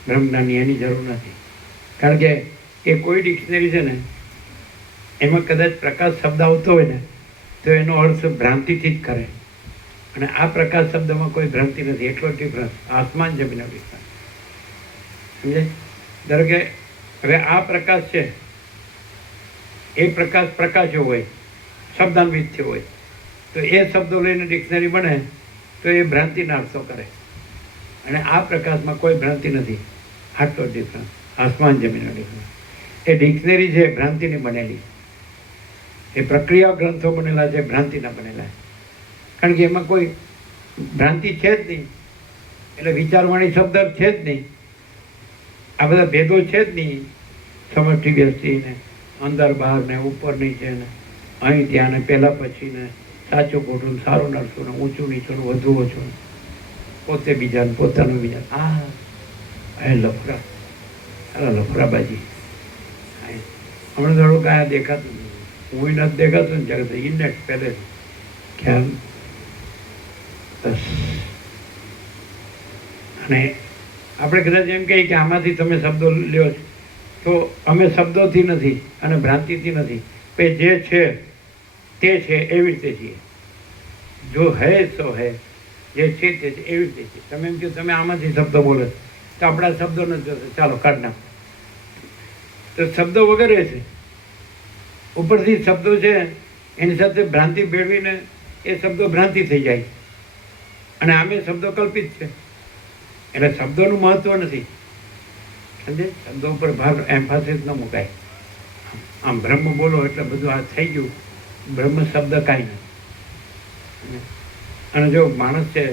બ્રહ્મજ્ઞાનની, એની જરૂર નથી. કારણ કે એ કોઈ ડિક્શનરી છે ને એમાં કદાચ પ્રકાશ શબ્દ આવતો હોય ને તો એનો અર્થ ભ્રાંતિથી જ કરે. અને આ પ્રકાશ શબ્દમાં કોઈ ભ્રાંતિ નથી. એટલો ડિફરન્સ આસમાન જમીનનો ડિફરન્સ. સમજાય? ધારો કે હવે આ પ્રકાશ છે, એ પ્રકાશ પ્રકાશ્યો હોય, શબ્દાન્વિત થયો હોય, તો એ શબ્દો લઈને ડિક્શનરી બને તો એ ભ્રાંતિનો અર્થો કરે. અને આ પ્રકાશમાં કોઈ ભ્રાંતિ નથી. આટલો ડિફરન્સ આસમાન જમીનનો ડિફરન્સ. એ ડિક્શનરી છે ભ્રાંતિની બનેલી, એ પ્રક્રિયા ગ્રંથો બનેલા છે ભ્રાંતિના બનેલા. કારણ કે એમાં કોઈ ભ્રાંતિ છે જ નહીં, એટલે વિચારવાણી શબ્દ છે જ નહીં. આ બધા ભેદો છે જ નહીં. સમષ્ટિ વ્યષ્ટિ ને અંદર બહાર ને ઉપર નીચે ને અહીં ત્યાં ને પહેલાં પછી ને સાચું ખોટું, સારું નરસું ને ઊંચું નીચું ને વધુ ઓછું, પોતે બીજા ને પોતાનું બીજા. એ લફરા, અરે લફરાબાજી. હમણાં થોડુંક આ દેખાતું હું નથી દેખાતું ને જગત ઇન્નેટ પહેલે ખ્યાલ. બસ. અને આપણે કદાચ એમ કહીએ કે આમાંથી તમે શબ્દો લ્યો છો, તો અમે શબ્દોથી નથી અને ભ્રાંતિથી નથી, એ જે છે તે છે એવી રીતે છીએ. જો હૈ સો હૈ, જે છે તે છે એવી રીતે છે. તમે એમ કહો તમે આમાંથી શબ્દો બોલો તો આપણા શબ્દો નથી જોશે, ચાલો કાઢ નાખો. તો શબ્દો વગેરે છે, ઉપરથી શબ્દો છે એની સાથે ભ્રાંતિ ભેળવીને એ શબ્દો ભ્રાંતિ થઈ જાય. અને આમે શબ્દો કલ્પિત છે, એટલે શબ્દોનું મહત્વ નથી. સમજે? શબ્દો ઉપર ભાર એમ્ફાસિસ ન મુકાય. આમ બ્રહ્મ બોલો એટલે બધું આ થઈ ગયું. બ્રહ્મ શબ્દ કાંઈ નથી. અને જો માણસ છે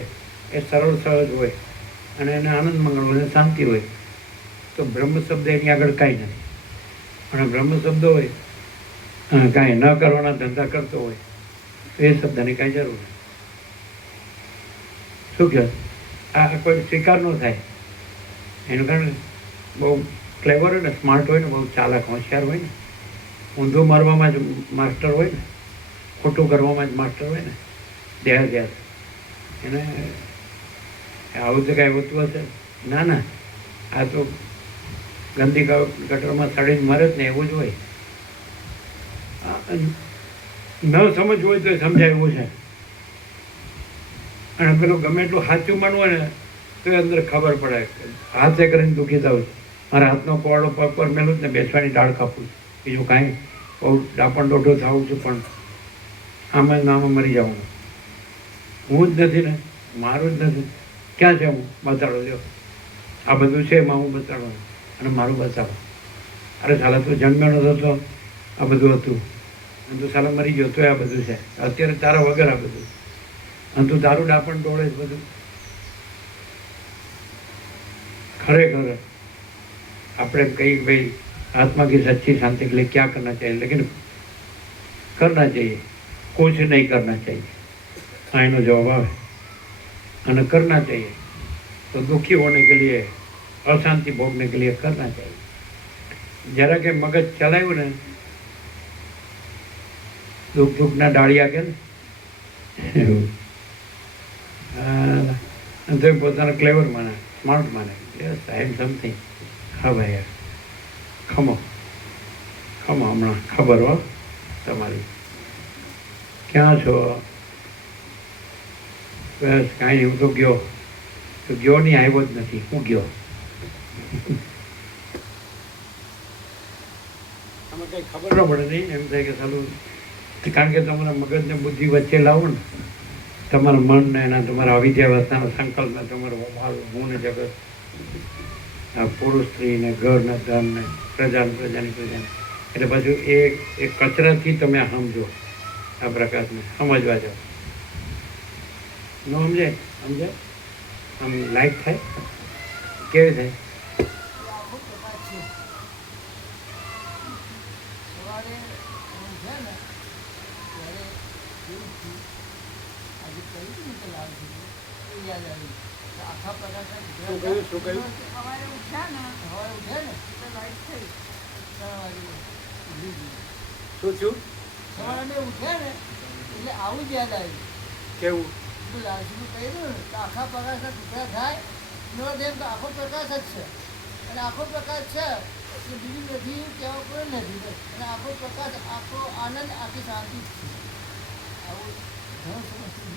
એ સરળ સહજ હોય અને એને આનંદ મંગળ હોય, શાંતિ હોય, તો બ્રહ્મ શબ્દ એની આગળ કાંઈ નથી. અને બ્રહ્મ શબ્દ હોય, કાંઈ ન કરવાના ધંધા કરતો હોય તો એ શબ્દની કાંઈ જરૂર નથી. શું કહે? આ કોઈ સ્વીકાર ન થાય. એનું કારણ બહુ ક્લેવર હોય ને, સ્માર્ટ હોય ને, બહુ ચાલાક હોશિયાર હોય ને, ઊંધું મારવામાં જ માસ્ટર હોય ને, ખોટું કરવામાં જ માસ્ટર હોય ને, દેહ એને આવું તો કાંઈ હોતું હશે? ના ના, આ તો ગંદી ગટરમાં સડીને મરે જ ને એવું જ હોય. ન સમજવું હોય તો સમજાય એવું છે. અને પેલું ગમે એટલું સાચું માનવું હોય ને તો એ અંદર ખબર પડે. હાથે કરીને દુઃખી થવું, મારા હાથનો કોળો પગ પર મેલું જ ને બેસવાની ડાળ કાપું, બીજું કાંઈ બહુ ડાપણ દોઢો થવું છું. પણ આમાં ને આમાં મરી જવાનું. હું જ નથી ને, મારું જ નથી. ક્યાં છે હું? બતાડો લ્યો. આ બધું છે એમાં હું બતાડો અને મારું બતાવો. અરે સાલા તું જન્મ્યો નતો તો આ બધું હતું અને તું સાલા મરી ગયો તો આ બધું છે. અત્યારે તારા વગર આ બધું અને તું તારું ડાપણ ટોળે જ બધું. खरेखर આપણે कहीं भाई आत्मा की सच्ची शांति के लिए क्या करना चाहिए, लेकिन करना चाहिए, कुछ नहीं करना चाहिए. आईनो जवाब आवे અને करना चाहिए तो दुखी होने के लिए, अशांति भोगने के लिए करना चाहिए. जरा के मगज चलाव्યું ને દુઃખ દુઃખના ડાળિયા કે ને તો પોતાના ક્લેવર માને, સ્માર્ટ માને. Yes I am something. હા ભાઈ ખમો ખમો, હમણાં ખબર હો તમારી ક્યાં છો. બસ કાંઈ નહીં, હું તો ગયો નહીં, આવ્યો જ નથી. હું ગયો. આમાં કઈ ખબર ખબર ન પડે નહીં, એમ થાય કે સાલું, કારણ કે તમારા મગજને બુદ્ધિ વચ્ચે લાવો ને, તમારા મનને એના તમારા અવિદ્યાવસ્થાના સંકલ્પને, તમારો હું ને જગત, આ પુરુષ સ્ત્રી ને ઘર ને ધન ને પ્રજાની એટલે પાછું એ કચરાથી તમે સમજો આ પ્રકાશને, સમજવા જાઓ. ન સમજે આમ લાઈટ થાય કેવી થાય. શું કહ્યું? સવારે ઉઠ્યા ને એટલે લાઈટ થઈ. શું થયું? સવારે અમે ઉઠ્યા ને એટલે આવું જ યાદ આવ્યું. કેવું? લાલજીનું કહ્યું ને તો આખા પ્રકાશના ટુકડા થાય એનો અર્થ એમ તો આખો પ્રકાશ જ છે. અને આખો પ્રકાશ છે એટલે બીજું નથી, કહેવા કોઈ નથી. બસ અને આખો પ્રકાશ, આખો આનંદ, આખી શાંતિ જ છે. આવું ઘણું સમજતું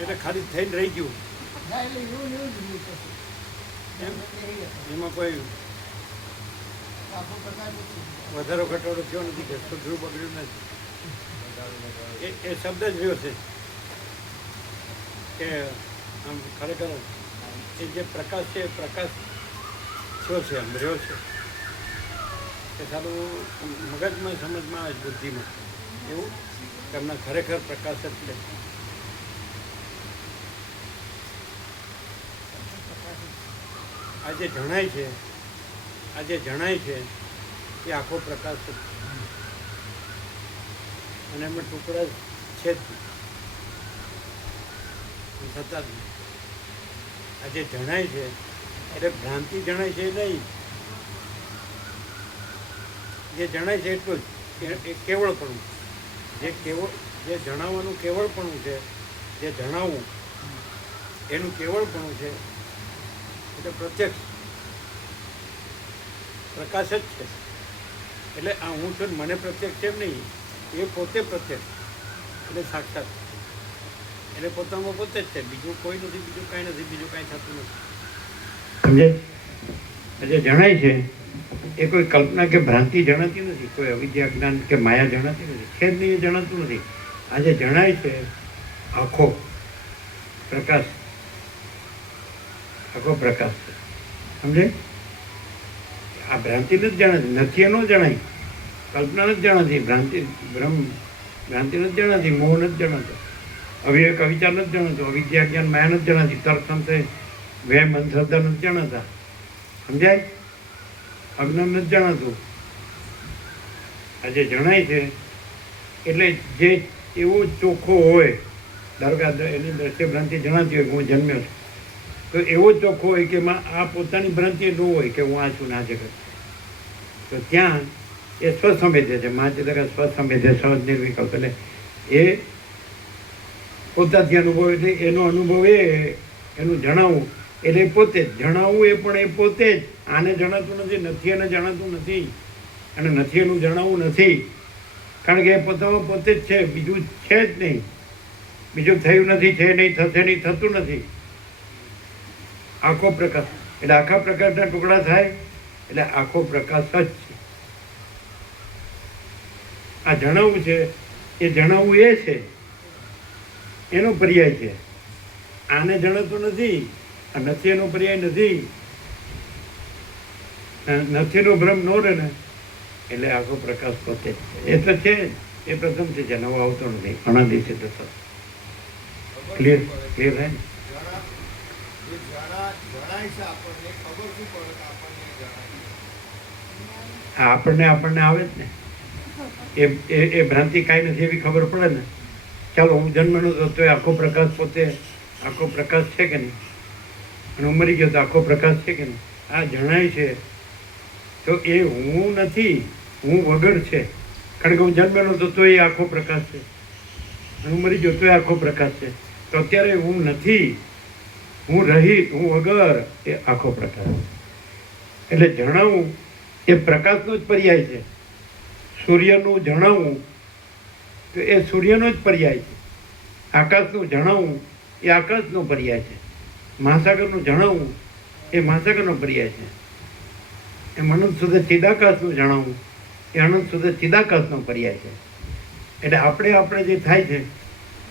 એટલે ખાલી થઈને રહી ગયું ના, એટલે એવું જ રહ્યું એમ? પછી એમાં કોઈ આખો પ્રકાશ જ છે. વધારો ઘટાડો થયો નથી કે સુધરું બગડ્યું નથી. એ શબ્દ જ રહ્યો છે કે આમ ખરેખર એ જે પ્રકાશ છે એ પ્રકાશ થયો છે, આમ રહ્યો છે કે સારું મગજમાં સમજમાં આવે બુદ્ધિમાં એવું કે એમના ખરેખર પ્રકાશ જ છે. આજે જણાય છે એ આખો પ્રકાશ છે અને એમાં ટુકડા છે જ થતા જ નહીં. આજે જણાય છે એટલે ભ્રાંતિ જણાય છે નહીં, જે જણાય છે એટલું જ એ કેવળપણું. જે જણાવવાનું કેવળપણું છે, જે જણાવવું એનું કેવળપણું છે એટલે પ્રત્યક્ષ પ્રકાશ જ છે. એટલે આ હું છું મને પ્રત્યક્ષ એમ નહીં, એ પોતે પ્રત્યક્ષ એટલે સાક્ષાત, એટલે પોતામાં પોતે જ છે, બીજું કોઈ નથી, બીજું કાંઈ નથી, બીજું કાંઈ થતું નથી. સમજે? જે જણાય છે એ કોઈ કલ્પના કે ભ્રાંતિ જણાતી નથી, કોઈ અવિદ્યા જ્ઞાન કે માયા જણાતી નથી, છે જ નહીં, એ જણાતું નથી. આજે જણાય છે આખો પ્રકાશ, આખો પ્રકાશ છે. સમજે? આ ભ્રાંતિ નથી જણાતી, નથી એનો જણાય, કલ્પના નથી જણાતી, ભ્રાંતિ નથી જણાતી, મોહ નથી જણાતો, અવિવેક અવિચાર નથી જણાતો, અવિદ્યા જ્ઞાન માયા નથી જણાતી, તર્ક સંશય વેમ અંધશ્રદ્ધા નથી જણાતા. સમજાય? અજ્ઞાન નથી જણાતું. આ જે જણાય છે એટલે જે એવો ચોખ્ખો હોય, ધારો કે એની દ્રશ્ય ભ્રાંતિ જણાતી હોય કે હું જન્મ્યો છું, તો એવો જ ચોખ્ખો હોય કે એમાં આ પોતાની ભ્રાંતિ ન હોય કે હું આ છું ના જગત. તો ત્યાં એ સ્વસંવેદ્ય છે, મહાચિતક સ્વસંવેદ્ય, સહજ નિર્વિકલ્પ. એટલે એ પોતાથી અનુભવ, એટલે એનો અનુભવ એનું જણાવવું એટલે પોતે જ જણાવવું, એ પણ એ પોતે જ. આને જણાતું નથી એને જણાતું નથી, અને નથી એનું જણાવવું નથી, કારણ કે એ પોતામાં પોતે જ છે, બીજું છે જ નહીં, બીજું થયું નથી, છે નહીં, થશે નહીં, થતું નથી. આખો પ્રકાશ એટલે આખા પ્રકાશના ટુકડા થાય એટલે આખો પ્રકાશ જ છે. આ જણાવવું છે એ જણાવવું એ છે, એનો પર્યાય છે. આને જણાતું નથી, આ નથી એનો પર્યાય નથી. નથીનો ભ્રમ ન રહે ને એટલે આખો પ્રકાશ પોતે એ તો છે જ. એ પ્રથમ છે જે નવો આવતો નથી, અનાદિ છે તો ક્લિયર ક્લિયર થાય ને. આપણને આવે જ ને એ ભ્રાંતિ કાંઈ નથી એવી ખબર પડે ને. ચાલો હું જન્મનો હતો તો આખો પ્રકાશ પોતે આખો પ્રકાશ છે કે નહીં, અને હું મરી ગયો તો આખો પ્રકાશ છે કે નહીં, આ જણાય છે. તો એ હું નથી, હું વગર છે. કારણ કે હું જન્મેલો હતો તો એ આખો પ્રકાશ છે, અને હું મરી ગયો તો એ આખો પ્રકાશ છે. તો અત્યારે હું નથી, હું વગર એ આખો પ્રકાશ. એટલે જણાવું એ પ્રકાશનો જ પર્યાય છે. સૂર્યનું જણાવવું તો એ સૂર્યનો જ પર્યાય છે. આકાશનું જણાવવું એ આકાશનો પર્યાય છે. મહાસાગરનું જણાવવું એ મહાસાગરનો પર્યાય છે. એમ અનંત સુધી ચિદાકાશનું જણાવવું એ અનંત સુધી ચિદાકાશનો પર્યાય છે. એટલે આપણે જે થાય છે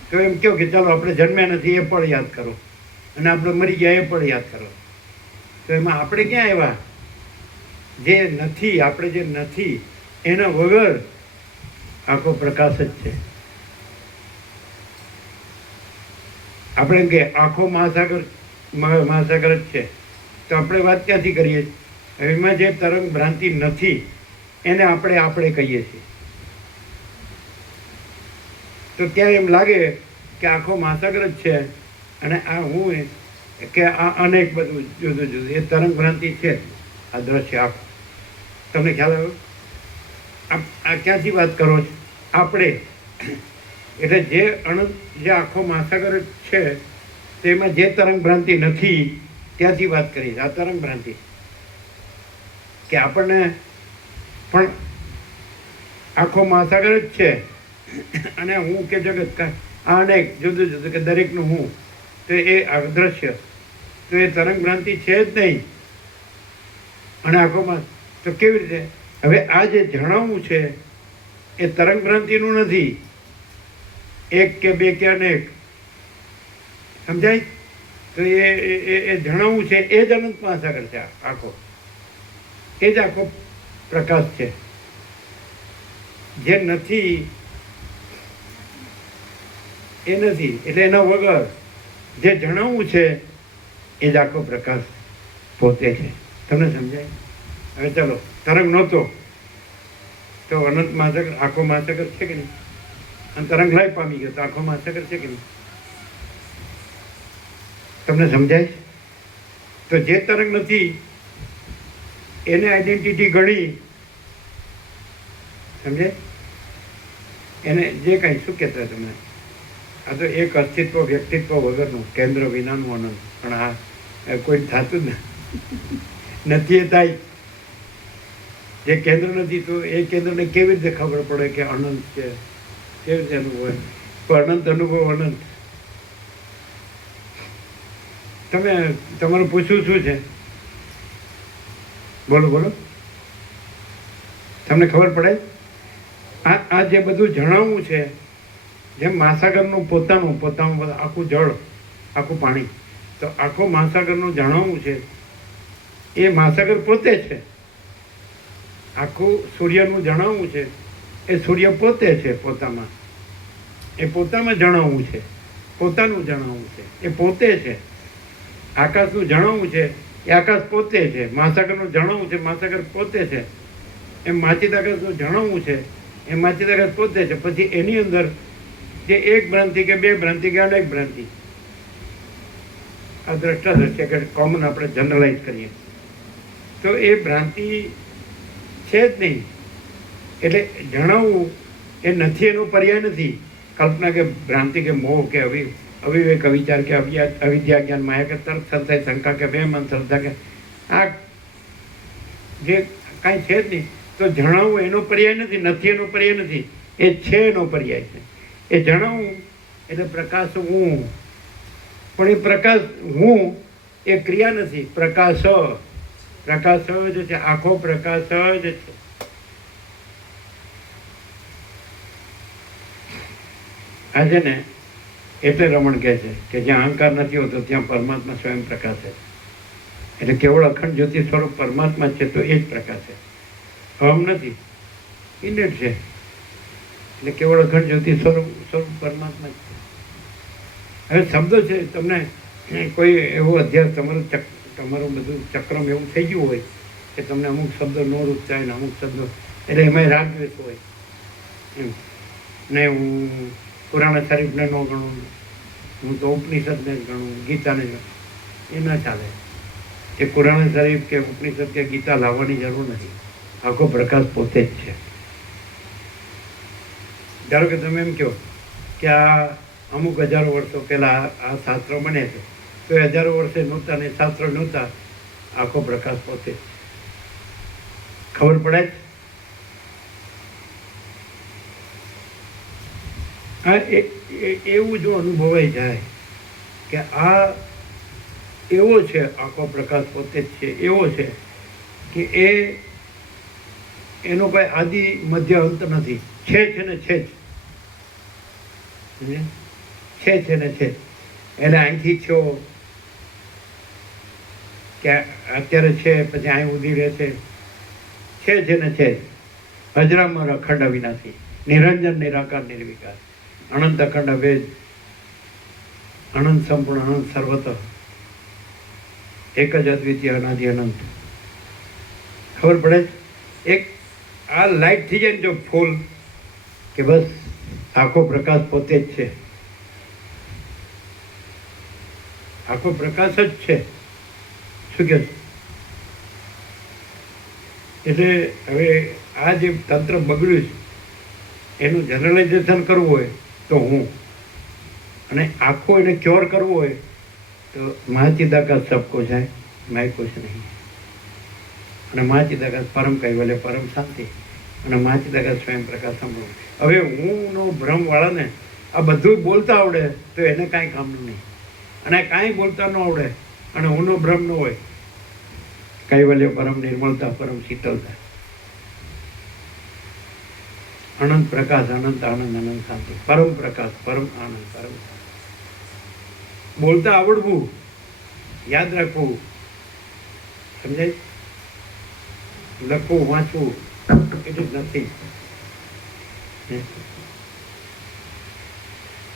તો એમ કહો કે ચાલો આપણે જન્મ્યા નથી એ પણ યાદ કરો, અને આપણે મરી ગયા એ પણ યાદ કરો. તો એમાં આપણે ક્યાં આવ્યા? જે નથી, આપણે જે નથી એના વગર આખો પ્રકાશ જ છે. આપણે એમ કે આખો મહાસાગર જ છે, તો આપણે વાત ક્યાંથી કરીએ? એમાં જે તરંગ ભ્રાંતિ નથી એને આપણે કહીએ છીએ. તો ત્યાં એમ લાગે કે આખો મહાસાગર જ છે, અને આ હું કે આ અનેક બધું જુદું જુદું એ તરંગ ભ્રાંતિ છે. આ દ્રશ્ય આખું તમને ખ્યાલ આવ્યો? આ ક્યાંથી વાત કરો છો? આપણે એટલે જે અનંત જે આખો મહાસાગર છે તેમાં જે તરંગ ભ્રાંતિ નથી ત્યાંથી વાત કરી. આ તરંગ ભ્રાંતિ કે આપણને પણ આખો મહાસાગર જ છે, અને હું કે જગત આ અનેક જુદું જુદું કે દરેકનું હું, તો એ દ્રશ્ય તો એ તરંગ ભ્રાંતિ છે જ નહીં. અને આખોમાં તો કેવી રીતે? હવે આ જે જણાવવું છે એ તરંગ ભ્રાંતિનું નથી, એક કે બે કે અનેક, સમજાય? તો એ જણાવવું છે એ જ અનંત મહાસાગર છે. આખો એ જ આખો પ્રકાશ છે. જે નથી એ નથી, એટલે એના વગર જે જણાવવું છે એ જ આખો પ્રકાશ પોતે છે. તમને સમજાય? હવે ચાલો, તરંગ નહોતો તો અનંત મહાસાગર આખો મહાસાગર છે કે નહીં? અને તરંગ લાઈ પામી ગયો તો આખો મહાસાગર છે કે નહીં? તમને સમજાય? તો જે તરંગ નથી એને આઈડેન્ટિટી ગણી, સમજાય? એને જે કાંઈ શું કહેતા તમે, આ તો એક અસ્તિત્વ વ્યક્તિત્વ વગરનું કેન્દ્ર વિનાનું અનંત. પણ આ કોઈ થતું જ નથી. એ થાય જે કેન્દ્ર નથી તો એ કેન્દ્રને કેવી રીતે ખબર પડે કે અનંત છે? કેવી રીતે અનુભવ? પણ અનંત અનુભવ અનંત. તમારું પૂછવું શું છે? બોલો. તમને ખબર પડે? આ જે બધું જણાવવું છે, જેમ મહાસાગરનું પોતાનું આખું જળ, આખું પાણી, તો આખો મહાસાગરનું જણાવવું છે એ મહાસાગર પોતે છે. આખું સૂર્યનું જણાવવું છે એ સૂર્ય પોતે છે. પોતામાં જણાવવું છે, પોતાનું જણાવવું છે એ પોતે છે. આકાશનું જણાવવું છે એ આકાશ પોતે છે. મહાસાગરનું જણાવવું છે મહાસાગર પોતે છે. એમ માચિત આકાશનું જણાવવું છે એ માચિત આકાશ પોતે છે. પછી એની અંદર જે એક ભ્રાંતિ કે બે ભ્રાંતિ કે અનેક ભ્રાંતિ, આ દ્રષ્ટાદ્રશ્ય કે કોમન આપણે જનરલાઇઝ કરીએ તો એ ભ્રાંતિ છે જ નહીં. એટલે જણાવવું એ નથી, એનો પર્યાય નથી. કલ્પના કે ભ્રાંતિ કે મોહ કે અવિવેક અવિચાર કે અવિદ્યા જ્ઞાન માયા કે તર્ક સંશય શંકા કે બેમન શ્રદ્ધા કે આ જે કાંઈ છે જ નહીં. તો જણાવવું એનો પર્યાય નથી એનો પર્યાય નથી, એ છે એનો પર્યાય છે. એ જણાવવું એટલે પ્રકાશ હું, પણ એ પ્રકાશ હું એ ક્રિયા નથી. પ્રકાશ જ છે, આખો પ્રકાશ જ છે. આ છે ને એટલે રમણ કહે છે કે જ્યાં અહંકાર નથી હોતો ત્યાં પરમાત્મા સ્વયં પ્રકાશ છે. એટલે કેવળ અખંડ જ્યોતિ સ્વરૂપ પરમાત્મા છે તો એ જ પ્રકાશ છે, અહમ નથી, ઇનેટ છે. એટલે કેવળ અખંડ જ્યોતિ સ્વરૂપ પરમાત્મા છે. હવે શબ્દો છે, તમને કોઈ એવો અધ્યાસ તમારું બધું ચક્રમ એવું થઈ ગયું હોય કે તમને અમુક શબ્દો ન રૂપચાય ને અમુક શબ્દો એટલે એમાંય રાગ દ્વેષ હોય એમ. ને હું પુરાણા શરીફને ન ગણું, હું તો ઉપનિષદને જ ગણું, ગીતાને જ ગણું, એ ના ચાલે. એ પુરાણા શરીફ કે ઉપનિષદ કે ગીતા લાવવાની જરૂર નથી. આખો પ્રકાશ પોતે જ છે. ધારો કે તમે એમ કહો કે આ અમુક હજારો વર્ષો પહેલાં આ શાસ્ત્રો બને છે, તો એ હજારો વર્ષે નહોતા ને શાસ્ત્રો નહોતા, આખો પ્રકાશ પોતે જ. ખબર પડે જ. આ એવું જો અનુભવાઈ જાય કે આ એવો છે, આખો પ્રકાશ પોતે જ છે, એવો છે કે એનો કોઈ આદિ મધ્ય અંત નથી. છે ને છે જ, છે ને છે. એટલે અહીંથી થયો કે અત્યારે છે, પછી અહીં ઉધી રહેશે, છે ને છે. અજરામર અખંડ અવિનાશી, નિરંજન નિરાકાર નિર્વિકાર, અનંત અખંડ અભેદ, અનંત સંપૂર્ણ, અનંત સર્વતઃ, એક જ અદ્વિતીય અનાદિ અનંત. ખબર પડે? એક આ લાઈટ થઈ જાય ને જો ફૂલ, કે બસ આખો પ્રકાશ પોતે જ છે, આખો પ્રકાશ જ છે. શું કે? એટલે હવે આ જે તંત્ર બગડ્યું છે એનું જનરલાઇઝેશન કરવું હોય તો હું, અને આખો એને ક્યોર કરવો હોય તો મહાચિદાકાશ સબકો જાય, મેં કુછ નહીં. અને મહાચિદાકાશ પરમ કૈવલ્ય, પરમ શાંતિ, અને મહાચિદાકાશ સ્વયં પ્રકાશ સંભળવું. હવે હુંનો ભ્રમવાળાને આ બધું બોલતા આવડે તો એને કાંઈ કામનું નહીં. અને કાંઈ બોલતા ન આવડે અને હુંનો ભ્રમ ન હોય, કૈવલ્ય, પરમ નિર્મળતા, પરમ શીતળતા, અનંત પ્રકાશ, અનંત આનંદ, અનંત શાંતિ, પરમ પ્રકાશ, પરમ આનંદ, પરમ બોલતા આવડવું, યાદ રાખવું, સમજાય? લખવું, વાંચવું, ઇટ ઇઝ નથિંગ.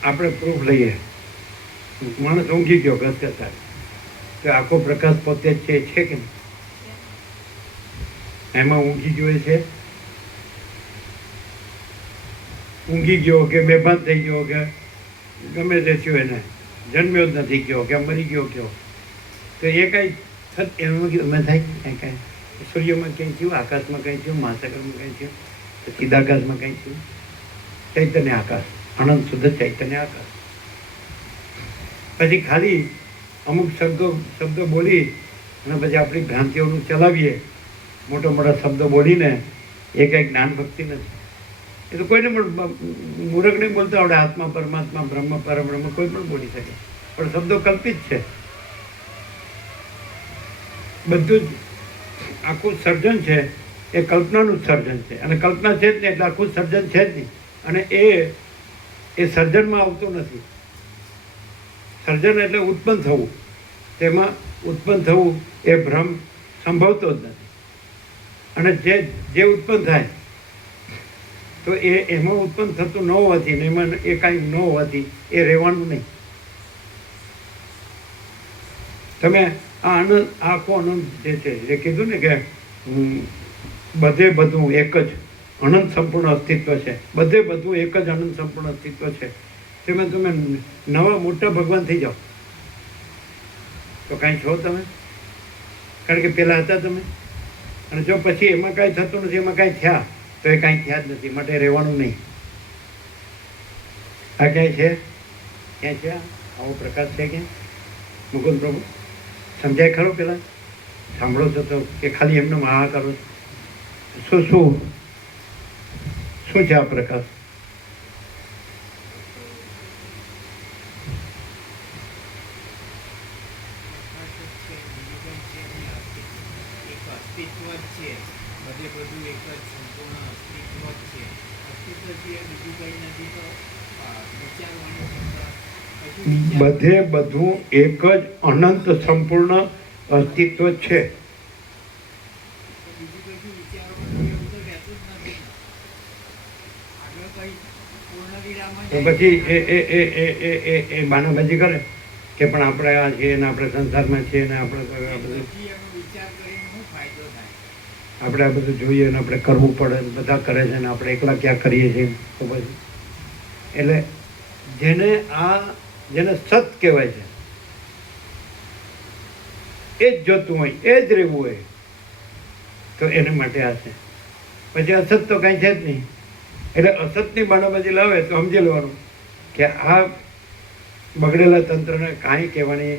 આપણે પ્રૂફ લઈએ. માણસ ઊંઘી ગયો ઘસઘસા, તો આખો પ્રકાશ પોતે જ છે કે નહીં? એમાં ઊંઘી ગયો છે, ઊંઘી ગયો કે બેભાન થઈ ગયો કે ગમે તે થયું, એને જન્મ્યો જ નથી ગયો કે મરી ગયો કયો, તો એ કાંઈ એમાં થાય કાંઈ સૂર્યમાં કંઈ થયું, આકાશમાં કંઈ થયું, મહાસાગરમાં કંઈ થયું, તો ચિદાકાશમાં કંઈ થયું. ચૈતન્ય આકાશ, અનંત શુદ્ધ ચૈતન્ય આકાશ. પછી ખાલી અમુક શબ્દો બોલી અને પછી આપણી ભ્રાંતિઓનું ચલાવીએ, મોટા મોટા શબ્દો બોલીને, એ કંઈ જ્ઞાન ભક્તિ નથી. એ તો કોઈને પણ મૂર્ખ નહીં બોલતા આવડે. આત્મા, પરમાત્મા, બ્રહ્મ, પરબ્રહ્મ કોઈ પણ બોલી શકે, પણ શબ્દો કલ્પિત છે. બધું જ આખું સર્જન છે એ કલ્પનાનું જ સર્જન છે, અને કલ્પના છે જ નહીં એટલે આખું સર્જન છે જ નહીં. અને એ સર્જનમાં આવતું નથી. સર્જન એટલે ઉત્પન્ન થવું, તેમાં ઉત્પન્ન થવું એ ભ્રમ સંભવતો જ નથી. અને જે ઉત્પન્ન થાય તો એમાં ઉત્પન્ન થતું ન હોવાથી ને એમાં એ કાંઈ ન હોવાથી એ રહેવાનું નહીં. તમે આ આનંદ, આખો આનંદ જે છે એ કીધું ને કે બધે બધું એક જ અનંત સંપૂર્ણ અસ્તિત્વ છે, બધે બધું એક જ અનંત સંપૂર્ણ અસ્તિત્વ છે. તેમાં તમે નવા મોટા ભગવાન થઈ જાઓ તો કાંઈ છો તમે? કારણ કે પહેલાં હતા તમે. અને જો પછી એમાં કાંઈ થતું નથી, એમાં કાંઈ થયા તો એ કાંઈ થયા જ નથી, માટે રહેવાનું નહીં. આ ક્યાંય છે? ક્યાંય છે આવો પ્રકાશ છે ક્યાં? મુકુંદ પ્રભુ સમજાય ખરો? પેલા સાંભળો છો તો કે ખાલી એમને મહા કરો છો? શું છે આ પ્રકાશ? અસ્તિત્વ જ છે, બધે બધું એક જ સંપૂર્ણ અસ્તિત્વ જ છે. અસ્તિત્વ છે બીજું કંઈ નથી. તો વિચાર બધે બધું એક જ અનંત સંપૂર્ણ અસ્તિત્વ છે. બીજું કશું વિચારવાનું એવું તો રહેતું જ નથી. આગળ કઈ પૂર્ણ વિરામમાં તો જાય. પછી એ બાનાબાજી કરે કે પણ આપણે આ છીએ ને આપણે સંસારમાં છીએ ને આપણે તો આ બધું પછી એનો વિચાર કરીને શું ફાયદો થાય? આપણે આ બધું જોઈએ ને આપણે કરવું પડે ને બધા કરે છે ને આપણે એકલા ક્યાં કરીએ છીએ તો પછી એટલે જેને સત કહેવાય છે એ જ જોતું હોય એ જ રહેવું હોય તો એને માટે આ છે. પછી અસત તો કાંઈ છે જ નહીં. એટલે અસતની બાનાબાજી લાવે તો સમજી લેવાનું કે આ બગડેલા તંત્રને કાંઈ કહેવાની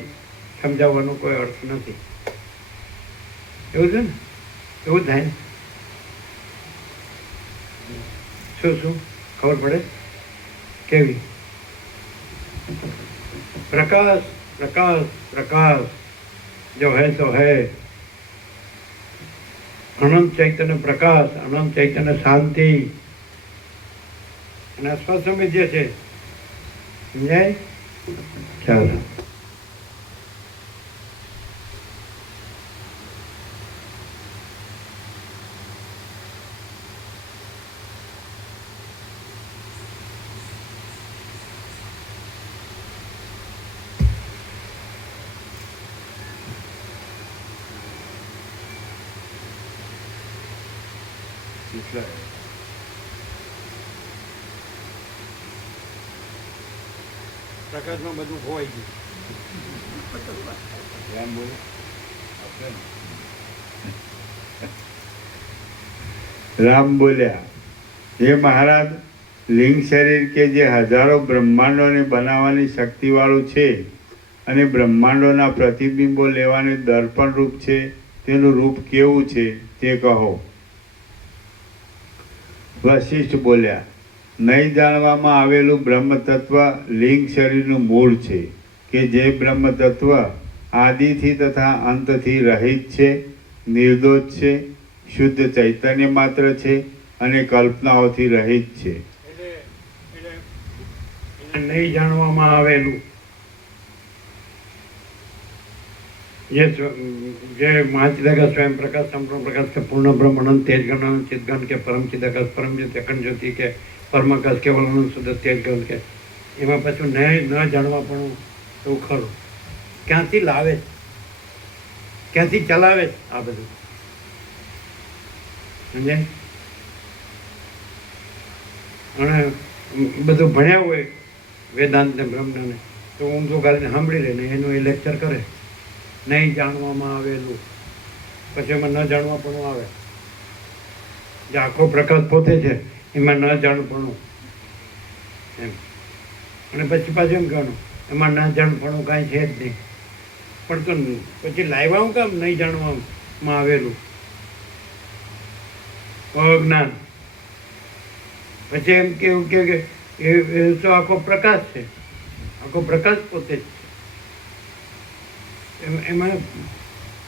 સમજાવવાનો કોઈ અર્થ નથી. એવું છે ને, એવું થાય ને. શું ખબર પડે કેવી? प्रकाश प्रकाश प्रकाश जो है सो है. अनंत चैतन्य प्रकाश, अनंत चैतन्य शांति અને સ્વસમિત જે છે સમજાય? ચાલો પ્રકાશમાં બધું ખોવાઈ ગયું. રામ બોલ્યા, હે મહારાજ, લિંગ શરીર કે જે હજારો બ્રહ્માંડોને બનાવવાની શક્તિવાળું છે અને બ્રહ્માંડોના પ્રતિબિંબો લેવાની દર્પણ રૂપ છે, તેનું રૂપ કેવું છે તે કહો. વશિષ્ઠ બોલ્યા, નહીં જાણવામાં આવેલું બ્રહ્મ તત્વ લિંગ શરીરનું મૂળ છે કે જે બ્રહ્મ તત્વ આદિથી તથા અંતથી રહિત છે, નિર્દોષ છે, શુદ્ધ ચૈતન્ય માત્ર છે અને કલ્પનાઓથી રહિત છે. એને નહીં જાણવામાં આવેલું જે મહાચિદાકાશ સ્વયં પ્રકાશ સંપૂર્ણ પ્રકાશ કે પૂર્ણ બ્રહ્મ અનંત તેજ ગણ ચિદગણ કે પરમ ચિદાકાશ પરમ જ્યોતિ અખંડ જ્યોતિ કે પરમાકાશ કેવલ અનંત શુદ્ધ તેજ ગણ કે એમાં પાછું ન જાણવા પણ એવું ખરું. ક્યાંથી લાવે છે, ક્યાંથી ચલાવે છે આ બધું સમજાય? અને બધું ભણ્યા હોય વેદાંત ને બ્રહ્મને તો ઊંધું ગાલીને સાંભળી લે ને એનું એ લેક્ચર કરે. નહીં જાણવામાં આવેલું પછી એમાં ન જાણવાપણું આવે. જે આખો પ્રકાશ પોતે છે એમાં ન જાણપણું એમ. અને પછી પાછું એમ કહેવાનું એમાં ન જાણપણું કાંઈ છે જ નહીં. પણ તો પછી લાવ્યા હું કામ નહીં જાણવામાં આવેલું અજ્ઞાન. પછી એમ કેવું કે એ તો આખો પ્રકાશ છે, આખો પ્રકાશ પોતે જ છે. એમાં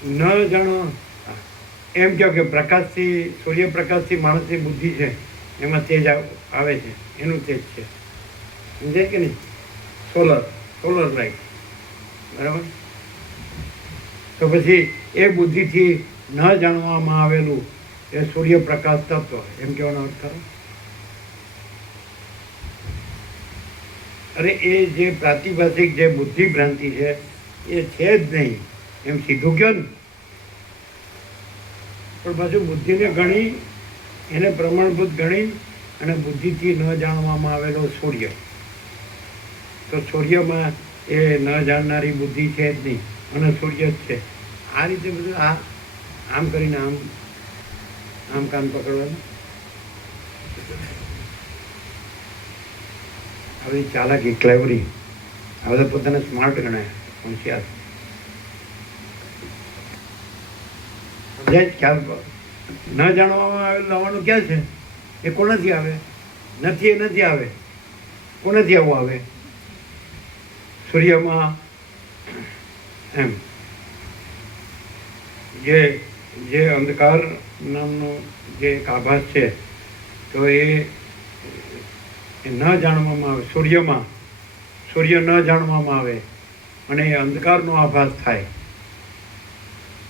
ન જાણો એમ કહો કે પ્રકાશથી સૂર્યપ્રકાશથી માણસની બુદ્ધિ છે એમાં તેજ આવે છે, એનું તેજ છે. સમજાય કે નહીં? સોલર લાઇટ બરાબર. તો પછી એ બુદ્ધિથી ન જાણવામાં આવેલું એ સૂર્યપ્રકાશ તત્વ એમ કહેવાનો અર્થ ખરો? અરે એ જે પ્રાતિભાષિક જે બુદ્ધિ ભ્રાંતિ છે એ છે જ નહીં એમ સીધું કહો ને. પણ પાછું બુદ્ધિને ગણી, એને પ્રમાણભૂત ગણી અને બુદ્ધિથી ન જાણવામાં આવેલો સૂર્ય, તો સૂર્યમાં એ ન જાણનારી બુદ્ધિ છે જ નહીં અને સૂર્ય જ છે. આ રીતે બધું આમ કરીને આમ કાન પકડવાનું. આવી ચાલાકી, ક્લેવરી, આ બધા પોતાને સ્માર્ટ ગણાય, હોશિયાર. સમજાય? ખ્યાલ ન જાણવામાં આવે લાવવાનું ક્યાં છે? એ કોનાથી આવે? નથી, એ નથી આવે. કોનાથી આવું આવે? સૂર્યમાં એમ જે અંધકાર નામનો જે એક આભાસ છે તો એ ન જાણવામાં આવે. સૂર્ય ન જાણવામાં આવે અને એ અંધકારનો આભાસ થાય.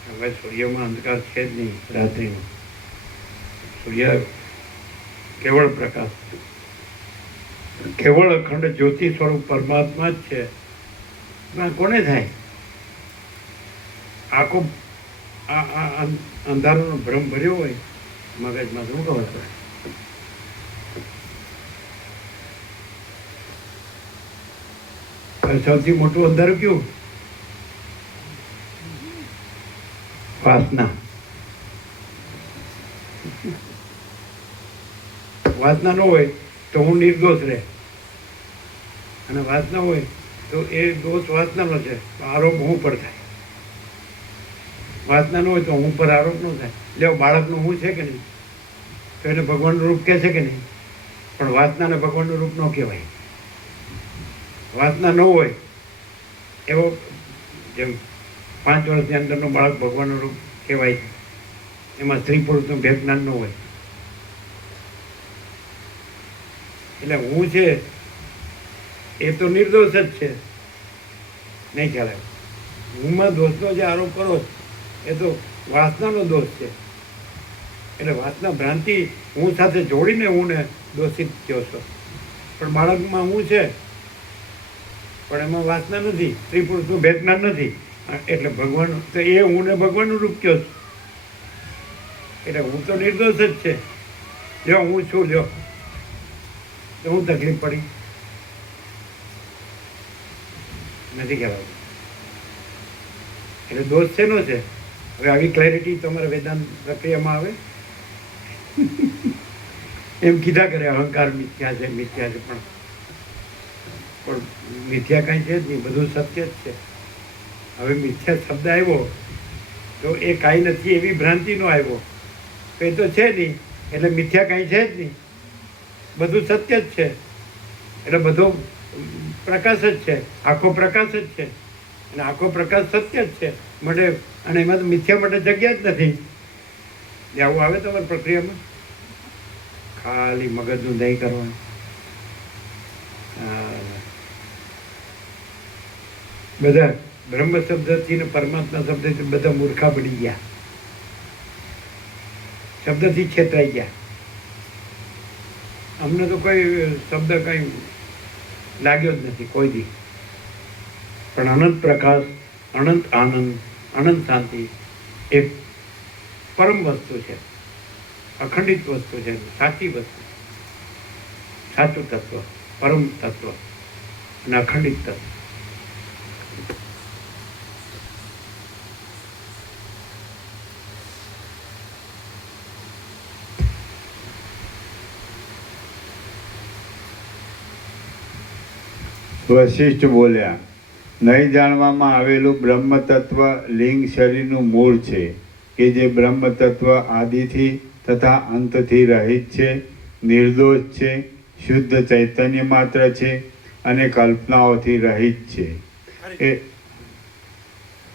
હવે સૂર્યમાં અંધકાર છે જ નહીં. રાત્રિનો સૂર્ય કેવળ પ્રકાશ, કેવળ અખંડ જ્યોતિ સ્વરૂપ પરમાત્મા જ છે. એમાં કોને થાય? આખો આ અંધારાનો ભ્રમ ભર્યો હોય મગજમાં, શું ખબર પડે? સૌથી મોટું અંધારું કયું? વાસના. વાસના ન હોય તો હું નિર્દોષ રહે, અને વાસના હોય તો એ દોષ વાસનાનો છે, આરોપ હું પર થાય. વાસના ન હોય તો હું પર આરોપ ન થાય. લ્યો, બાળકનું હું છે કે નહીં, તો એને ભગવાનનું રૂપ કહે છે કે નહીં? પણ વાસનાને ભગવાનનું રૂપ ન કહેવાય. વાસના ન હોય એવો, જેમ 5 વર્ષની અંદરનું બાળક ભગવાનનું રૂપ કહેવાય છે, એમાં સ્ત્રી પુરુષનું ભેદ જ્ઞાન ન હોય. એટલે હું છે એ તો નિર્દોષ જ છે. નહીં ખ્યાલ આવે? હુંમાં દોષનો જે આરોપ કરો એ તો વાસનાનો દોષ છે. એટલે વાસના ભ્રાંતિ હું સાથે જોડીને હું ને દોષિત થયો છો. પણ બાળકમાં હું છે, પણ એમાં વાસના નથી, સ્ત્રી પુરુષનું ભેદ જ્ઞાન નથી. એટલે ભગવાન તો એ હું ને ભગવાનનું રૂપ કયો છું. એટલે હું તો નિર્દોષ જ છે. લ્યો, હું છું, લ્યો, તો હું તકલીફ પડી નથી કહેવાતું. એટલે દોષ શેનો છે? હવે આવી ક્લેરિટી તમારા વેદાંત પ્રક્રિયામાં આવે. એમ કીધા કરે અહંકાર મિથ્યા છે, મિથ્યા છે, પણ મિથ્યા કાંઈ છે જ નહીં, બધું સત્ય જ છે. હવે મિથ્યા શબ્દ આવ્યો તો એ કાંઈ નથી એવી ભ્રાંતિનો આવ્યો, તો એ તો છે નહીં. એટલે મિથ્યા કાંઈ છે જ નહીં, બધું સત્ય જ છે. એટલે બધો પ્રકાશ જ છે, આખો પ્રકાશ જ છે, અને આખો પ્રકાશ સત્ય જ છે માટે. અને એમાં તો મિથ્યા માટે જગ્યા જ નથી. આવું આવે તમારી પ્રક્રિયામાં, ખાલી મગજનું દહીં કરવાનું. બધા બ્રહ્મ શબ્દથી ને પરમાત્મા શબ્દથી બધા મૂર્ખા પડી ગયા, શબ્દથી છેતરાઈ ગયા. અમને તો કોઈ શબ્દ કંઈ લાગ્યો જ નથી કોઈ દી. પણ અનંત પ્રકાશ, અનંત આનંદ, અનંત શાંતિ એ પરમ વસ્તુ છે, અખંડિત વસ્તુ છે, સાચી વસ્તુ, સાચું તત્વ, પરમ તત્વ અને અખંડિત તત્વ. વશિષ્ઠ બોલ્યા, નહીં જાણવામાં આવેલું બ્રહ્મ તત્વ લિંગ શરીરનું મૂળ છે, કે જે બ્રહ્મ તત્વ આદિથી તથા અંતથી રહિત છે, નિર્દોષ છે, શુદ્ધ ચૈતન્ય માત્ર છે અને કલ્પનાઓથી રહિત છે. એ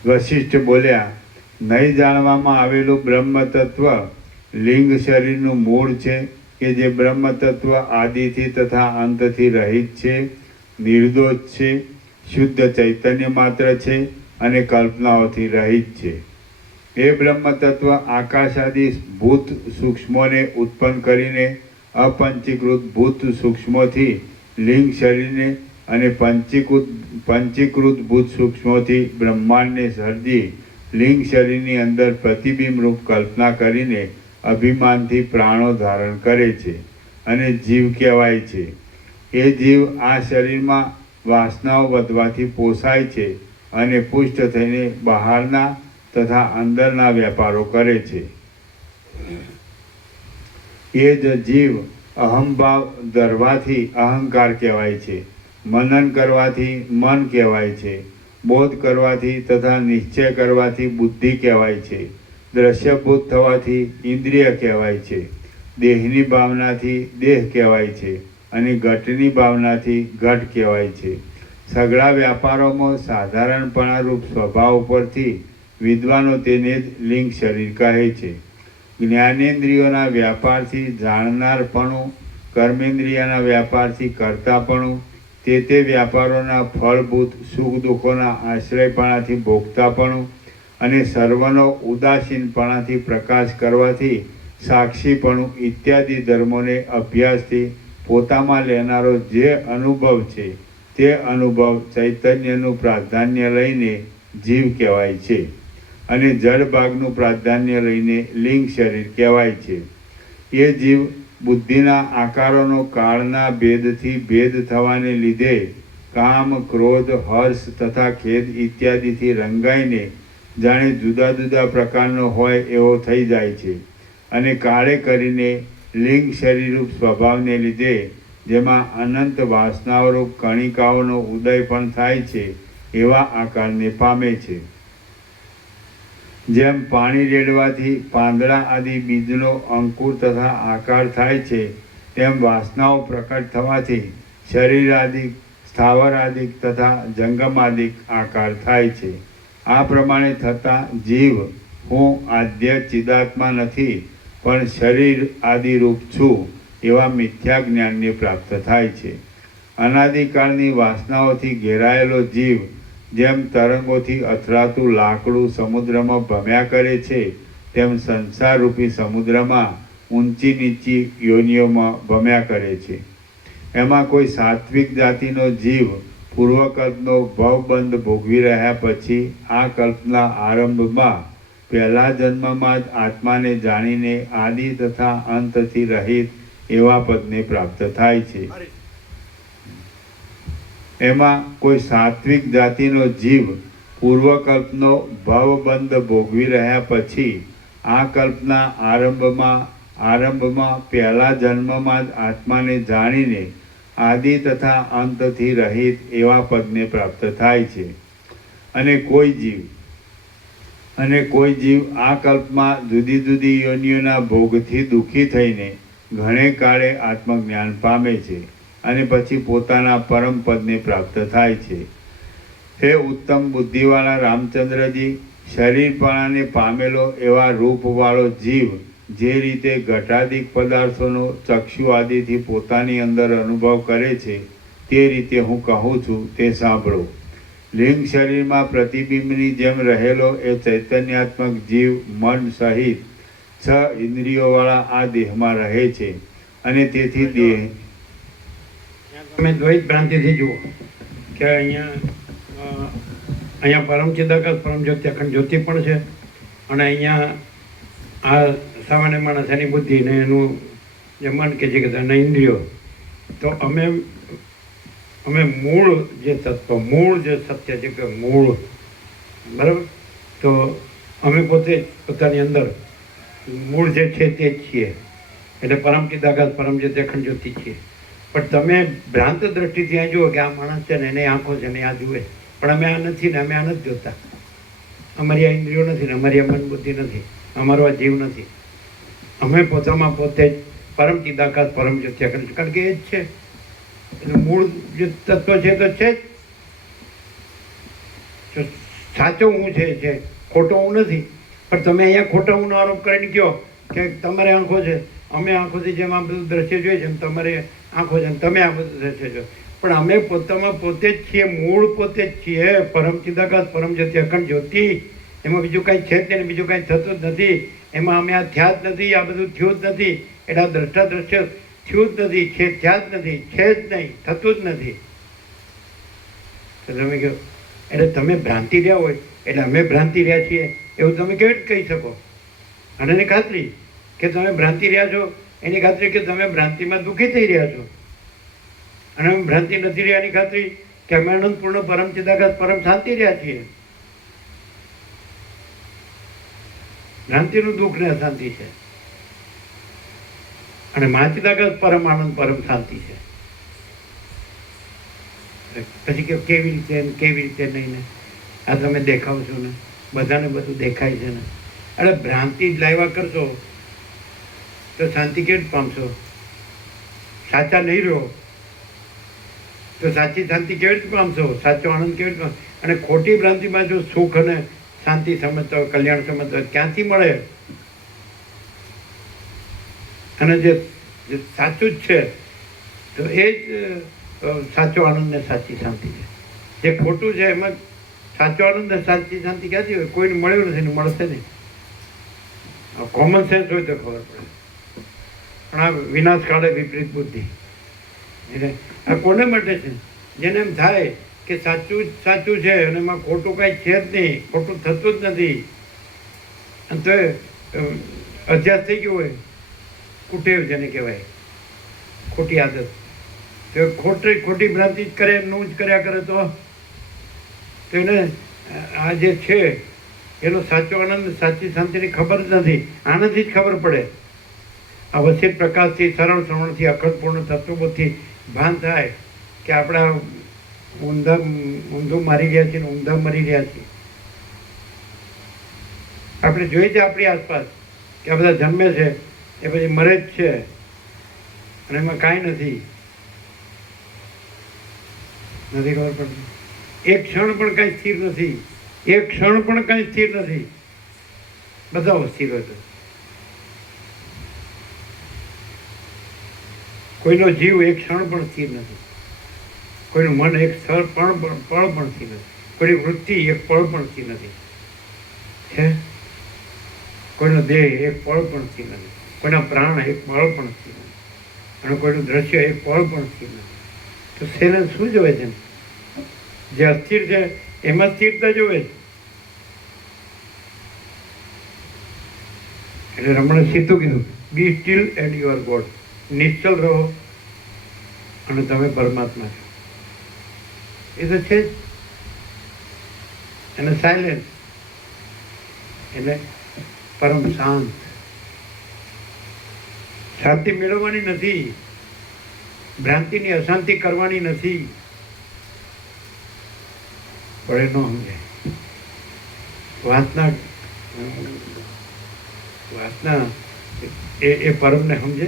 વશિષ્ઠ બોલ્યા, નહીં જાણવામાં આવેલું બ્રહ્મ તત્વ લિંગ શરીરનું મૂળ છે, કે જે બ્રહ્મ તત્વ આદિથી તથા અંતથી રહિત છે, નિર્દોષ છે, શુદ્ધ ચૈતન્ય માત્ર છે અને કલ્પનાઓથી રહિત છે. એ બ્રહ્મ તત્વ આકાશાદી ભૂત સૂક્ષ્મોને ઉત્પન્ન કરીને અપંચીકૃત ભૂત સૂક્ષ્મોથી લિંગ શરીરને અને પંચીકૃત ભૂત સૂક્ષ્મોથી બ્રહ્માંડને સર્જી લિંગ શરીરની અંદર પ્રતિબિંબ રૂપ કલ્પના કરીને અભિમાનથી પ્રાણો ધારણ કરે છે અને જીવ કહેવાય છે. એ જીવ આ શરીરમાં વાસનાઓ વધવાથી પોસાય છે અને પુષ્ટ થઈને બહારના તથા અંદરના વેપારો કરે છે. એ જ જીવ અહંભાવ ધરવાથી અહંકાર કહેવાય છે, મનન કરવાથી મન કહેવાય છે, બોધ કરવાથી તથા નિશ્ચય કરવાથી બુદ્ધિ કહેવાય છે, દ્રશ્યભૂત થવાથી ઇન્દ્રિય કહેવાય છે, દેહની ભાવનાથી દેહ કહેવાય છે અને ઘટની ભાવનાથી ઘટ કહેવાય છે. સઘળા વ્યાપારોમાં સાધારણપણા રૂપ સ્વભાવ પરથી વિદ્વાનો તેને જ લિંગ શરીર કહે છે. જ્ઞાનેન્દ્રિયોના વ્યાપારથી જાણનારપણું, કર્મેન્દ્રિયના વ્યાપારથી કર્તાપણું, તે વ્યાપારોના ફળભૂત સુખ દુઃખોના આશ્રયપણાથી ભોગતાપણું અને સર્વનો ઉદાસીનપણાથી પ્રકાશ કરવાથી સાક્ષીપણું ઇત્યાદિ ધર્મોને અભ્યાસથી પોતામાં લેનારો જે અનુભવ છે તે અનુભવ ચૈતન્યનું પ્રાધાન્ય લઈને જીવ કહેવાય છે અને જળ ભાગનું પ્રાધાન્ય લઈને લિંગ શરીર કહેવાય છે. એ જીવ બુદ્ધિના આકારોનો કાળના ભેદથી ભેદ થવાને લીધે કામ ક્રોધ હર્ષ તથા ખેદ ઇત્યાદિથી રંગાઈને જાણે જુદા જુદા પ્રકારનો હોય એવો થઈ જાય છે અને કાળે કરીને લિંગ શરીરરૂપ સ્વભાવને લીધે જેમાં અનંત વાસનાઓરૂપ કણિકાઓનો ઉદય પણ થાય છે એવા આકારને પામે છે. જેમ પાણી રેડવાથી પાંદડા આદિ બીજનો અંકુર તથા આકાર થાય છે તેમ વાસનાઓ પ્રકટ થવાથી શરીરાદિક સ્થાવરાદિક તથા જંગમાદિક આકાર થાય છે. આ પ્રમાણે થતાં જીવ હું આદ્ય ચિદાત્મા નથી પણ શરીર આદિરૂપ છું એવા મિથ્યા જ્ઞાનને પ્રાપ્ત થાય છે. અનાદિકાળની વાસનાઓથી ઘેરાયેલો જીવ જેમ તરંગોથી અથડાતું લાકડું સમુદ્રમાં ભમ્યા કરે છે તેમ સંસારરૂપી સમુદ્રમાં ઊંચી નીચી યોનિઓમાં ભમ્યા કરે છે. એમાં કોઈ સાત્વિક જાતિનો જીવ પૂર્વકલ્પનો ભવબંધ ભોગવી રહ્યા પછી આ કલ્પના આરંભમાં પહેલા જન્મમાં જ આત્માને જાણીને આદિ તથા અંતથી રહિત એવા પદને પ્રાપ્ત થાય છે. એમાં કોઈ સાત્વિક જાતિનો જીવ પૂર્વકલ્પનો ભવબંધ ભોગવી રહ્યા પછી આ કલ્પના આરંભમાં પહેલા જન્મમાં જ આત્માને જાણીને આદિ તથા અંતથી રહિત એવા પદને પ્રાપ્ત થાય છે. અને કોઈ જીવ આ કલ્પમાં જુદી જુદી યોનિઓના ભોગથી દુઃખી થઈને ઘણે કાળે આત્મજ્ઞાન પામે છે અને પછી પોતાના પરમ પદને પ્રાપ્ત થાય છે. હે ઉત્તમ બુદ્ધિવાળા રામચંદ્રજી, શરીરપણાને પામેલો એવા રૂપવાળો જીવ જે રીતે ઘટાદિક પદાર્થોનો ચક્ષુ આદિથી પોતાની અંદર અનુભવ કરે છે તે રીતે હું કહું છું તે સાંભળો. લિંગ શરીરમાં પ્રતિબિંબની જેમ રહેલો એ ચૈતન્યાત્મક જીવ મન સહિત 6 ઇન્દ્રિયોવાળા આ દેહમાં રહે છે અને તેથી દેહ તમે દ્વૈત ભ્રાંતિથી જુઓ કે અહીંયા પરમ ચિદાકાશ પરમ જ્યોતિ અખંડ જ્યોતિ પણ છે અને અહીંયા આ સામાન્ય માણસ એની બુદ્ધિ ને એનું જે મન કે છે કે એના ઇન્દ્રિયો. તો અમે મૂળ જે તત્વ મૂળ જે સત્ય છે કે મૂળ બરાબર, તો અમે પોતે પોતાની અંદર મૂળ જે છે તે જ છીએ એટલે પરમ ચિદાકાશ પરમ જ્યોતિ અખંડ જ્યોતિ છીએ. પણ તમે ભ્રાંત દ્રષ્ટિથી આ જુઓ કે આ માણસ છે ને એને આંખો છે ને આ જુએ, પણ અમે આ નથી ને અમે આ નથી જોતા. અમારી આ ઇન્દ્રિયો નથી ને અમારી આ મન બુદ્ધિ નથી, અમારો આ જીવ નથી. અમે પોતામાં પોતે જ પરમ ચિદાકાશ પરમ જ્યોતિ અખંડ, કારણ કે એ જ છે. એટલે મૂળ જે તત્વ છે તો છે જ. સાચો હું છે ખોટો હું નથી. પણ તમે અહીંયા ખોટા હું આરોપ કરીને કહો કે તમારે આંખો છે, અમે આંખોથી જેમ આ બધું દ્રશ્ય જોઈએ છે એમ તમારે આંખો છે તમે આ બધું દ્રશ્ય છો. પણ અમે પોતામાં પોતે જ છીએ, મૂળ પોતે જ છીએ, પરમ ચિદાકાશ પરમ જ્યોતિ અખંડ જ્યોતિ. એમાં બીજું કાંઈ છે જ નહીં, બીજું કાંઈ થતું જ નથી. એમાં અમે આ થયા જ નથી, આ બધું થયું જ નથી, એટલે દ્રષ્ટા દ્રશ્ય થયું જ નથી, છે થયા જ નથી, છે જ નહીં, થતું જ નથી. તો તમે કહો એટલે તમે ભ્રાંતિ રહ્યા હોય એટલે અમે ભ્રાંતિ રહ્યા છીએ એવું તમે કેવી રીતે કહી શકો? અને એની ખાતરી કે તમે ભ્રાંતિ રહ્યા છો, એની ખાતરી કે તમે ભ્રાંતિમાં દુઃખી થઈ રહ્યા છો. અને અમે ભ્રાંતિ નથી રહ્યાની ખાતરી કે અમે અનંતપૂર્ણ પરમ ચિદાકાશ પરમ શાંતિ રહ્યા છીએ. ભ્રાંતિનું દુઃખ ને અશાંતિ છે અને મહાચિદાકાશ પરમ આનંદ પરમ શાંતિ છે. પછી કે કેવી રીતે નહીં ને આ તમે દેખાવ છો ને, બધાને બધું દેખાય છે ને. એટલે ભ્રાંતિ જ લાવ્યા કરશો તો શાંતિ કેવી રીતે પામશો? સાચા નહીં રહો તો સાચી શાંતિ કેવી રીતે પામશો? સાચો આનંદ કેવી રીતે? અને ખોટી ભ્રાંતિમાં જો સુખ અને શાંતિ સમજતા હોય, કલ્યાણ સમજતા હોય, ક્યાંથી મળે? અને જે સાચું જ છે તો એ જ સાચો આનંદ ને સાચી શાંતિ છે. જે ખોટું છે એમાં સાચો આનંદ ને સાચી શાંતિ ક્યાંથી હોય? કોઈને મળ્યું નથી ને મળશે નહીં. કોમન સેન્સ હોય તો ખબર પડે. પણ આ વિનાશ કાળે વિપરીત બુદ્ધિ. એટલે આ કોને માટે છે? જેને એમ થાય કે સાચું જ સાચું છે અને એમાં ખોટું કાંઈ છે જ નહીં, ખોટું થતું જ નથી, અને તો અભ્યાસ થઈ ગયો હોય, કુટેવ જેને કહેવાય, ખોટી આદત, તો ખોટી ભ્રાંતિ જ કરે, નું જ કર્યા કરે, તો એને આ જે છે એનો સાચો આનંદ સાચી શાંતિની ખબર જ નથી. આનંદથી જ ખબર પડે. આ વસિત પ્રકાશથી, સરળ શ્રવણથી, અખંડપૂર્ણ તત્વબોધથી ભાન થાય કે આપણા ઊંધું મારી રહ્યા છીએ ને ઊંધા મરી રહ્યા છીએ. આપણે જોઈએ છે આપણી આસપાસ કે આ બધા જન્મે છે એ પછી મરે જ છે અને એમાં કાંઈ નથી ખબર પડતી. એક ક્ષણ પણ કાંઈ સ્થિર નથી, એક ક્ષણ પણ કાંઈ સ્થિર નથી. બધા અસ્થિર હોય તો કોઈનો જીવ એક ક્ષણ પણ સ્થિર નથી, કોઈનું મન એક પળ પણ સ્થિર નથી, કોઈની વૃત્તિ એક પળ પણ સ્થિર નથી છે, કોઈનો દેહ એક પળ પણ સ્થિર નથી, કોઈના પ્રાણ એક પળ પણ સ્થિર નથી, અને કોઈનું દ્રશ્ય એક પળ પણ સ્થિર નથી. તો શેને શું જોવે છે? જે અસ્થિર છે એમાં સ્થિરતા જોવે છે. એટલે રમણે સીધું કીધું, be still and you are God. નિશ્ચલ રહો અને તમે પરમાત્મા છો. એ તો છે જ. અને સાયલેન્સ એટલે પરમ શાંત. શાંતિ મેળવવાની નથી, ભ્રાંતિની અશાંતિ કરવાની નથી. પડે ન સમજાય. વાસના એ પરમને સમજે,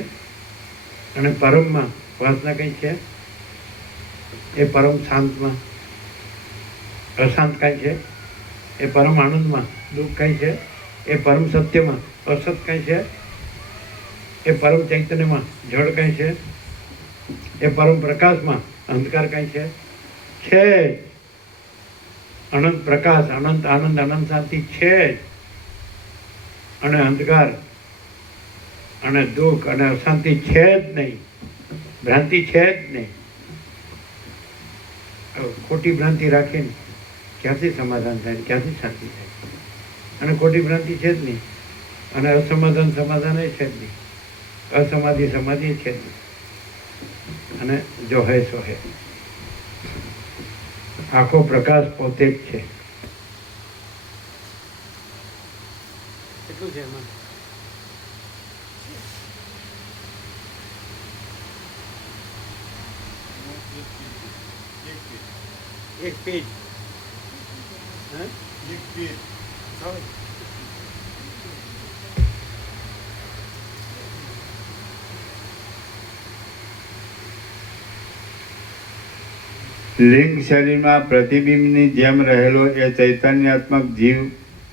અને પરમમાં વાસના કઈ છે? એ પરમ શાંતમાં અશાંત કઈ છે? એ પરમ આનંદમાં દુઃખ કઈ છે? એ પરમ સત્યમાં અસત કઈ છે? એ પરમ ચૈતન્યમાં જળ કઈ છે? એ પરમ પ્રકાશમાં અંધકાર કઈ છે? છે અનંત પ્રકાશ, અનંત આનંદ, અનંત શાંતિ છે જ. અને અંધકાર અને દુઃખ અને અશાંતિ છે જ નહીં, ભ્રાંતિ છે જ નહીં. ખોટી ભ્રાંતિ રાખીને ક્યાંથી સમાધાન થાય, ક્યાંથી શાંતિ થાય? અને ખોટી ભ્રાંતિ છે જ નહીં, અને અસમાધાન સમાધાન એ છે જ નહીં, અસમાધિ સમાધિ છે જ નહીં. અને જો હે સો હે. આખો પ્રકાશ પોતે જ છે. એટલું છે એમાં. એક પેજ લિંગ શરીરમાં પ્રતિબિંબની જેમ રહેલો એ ચૈતન્યાત્મક જીવ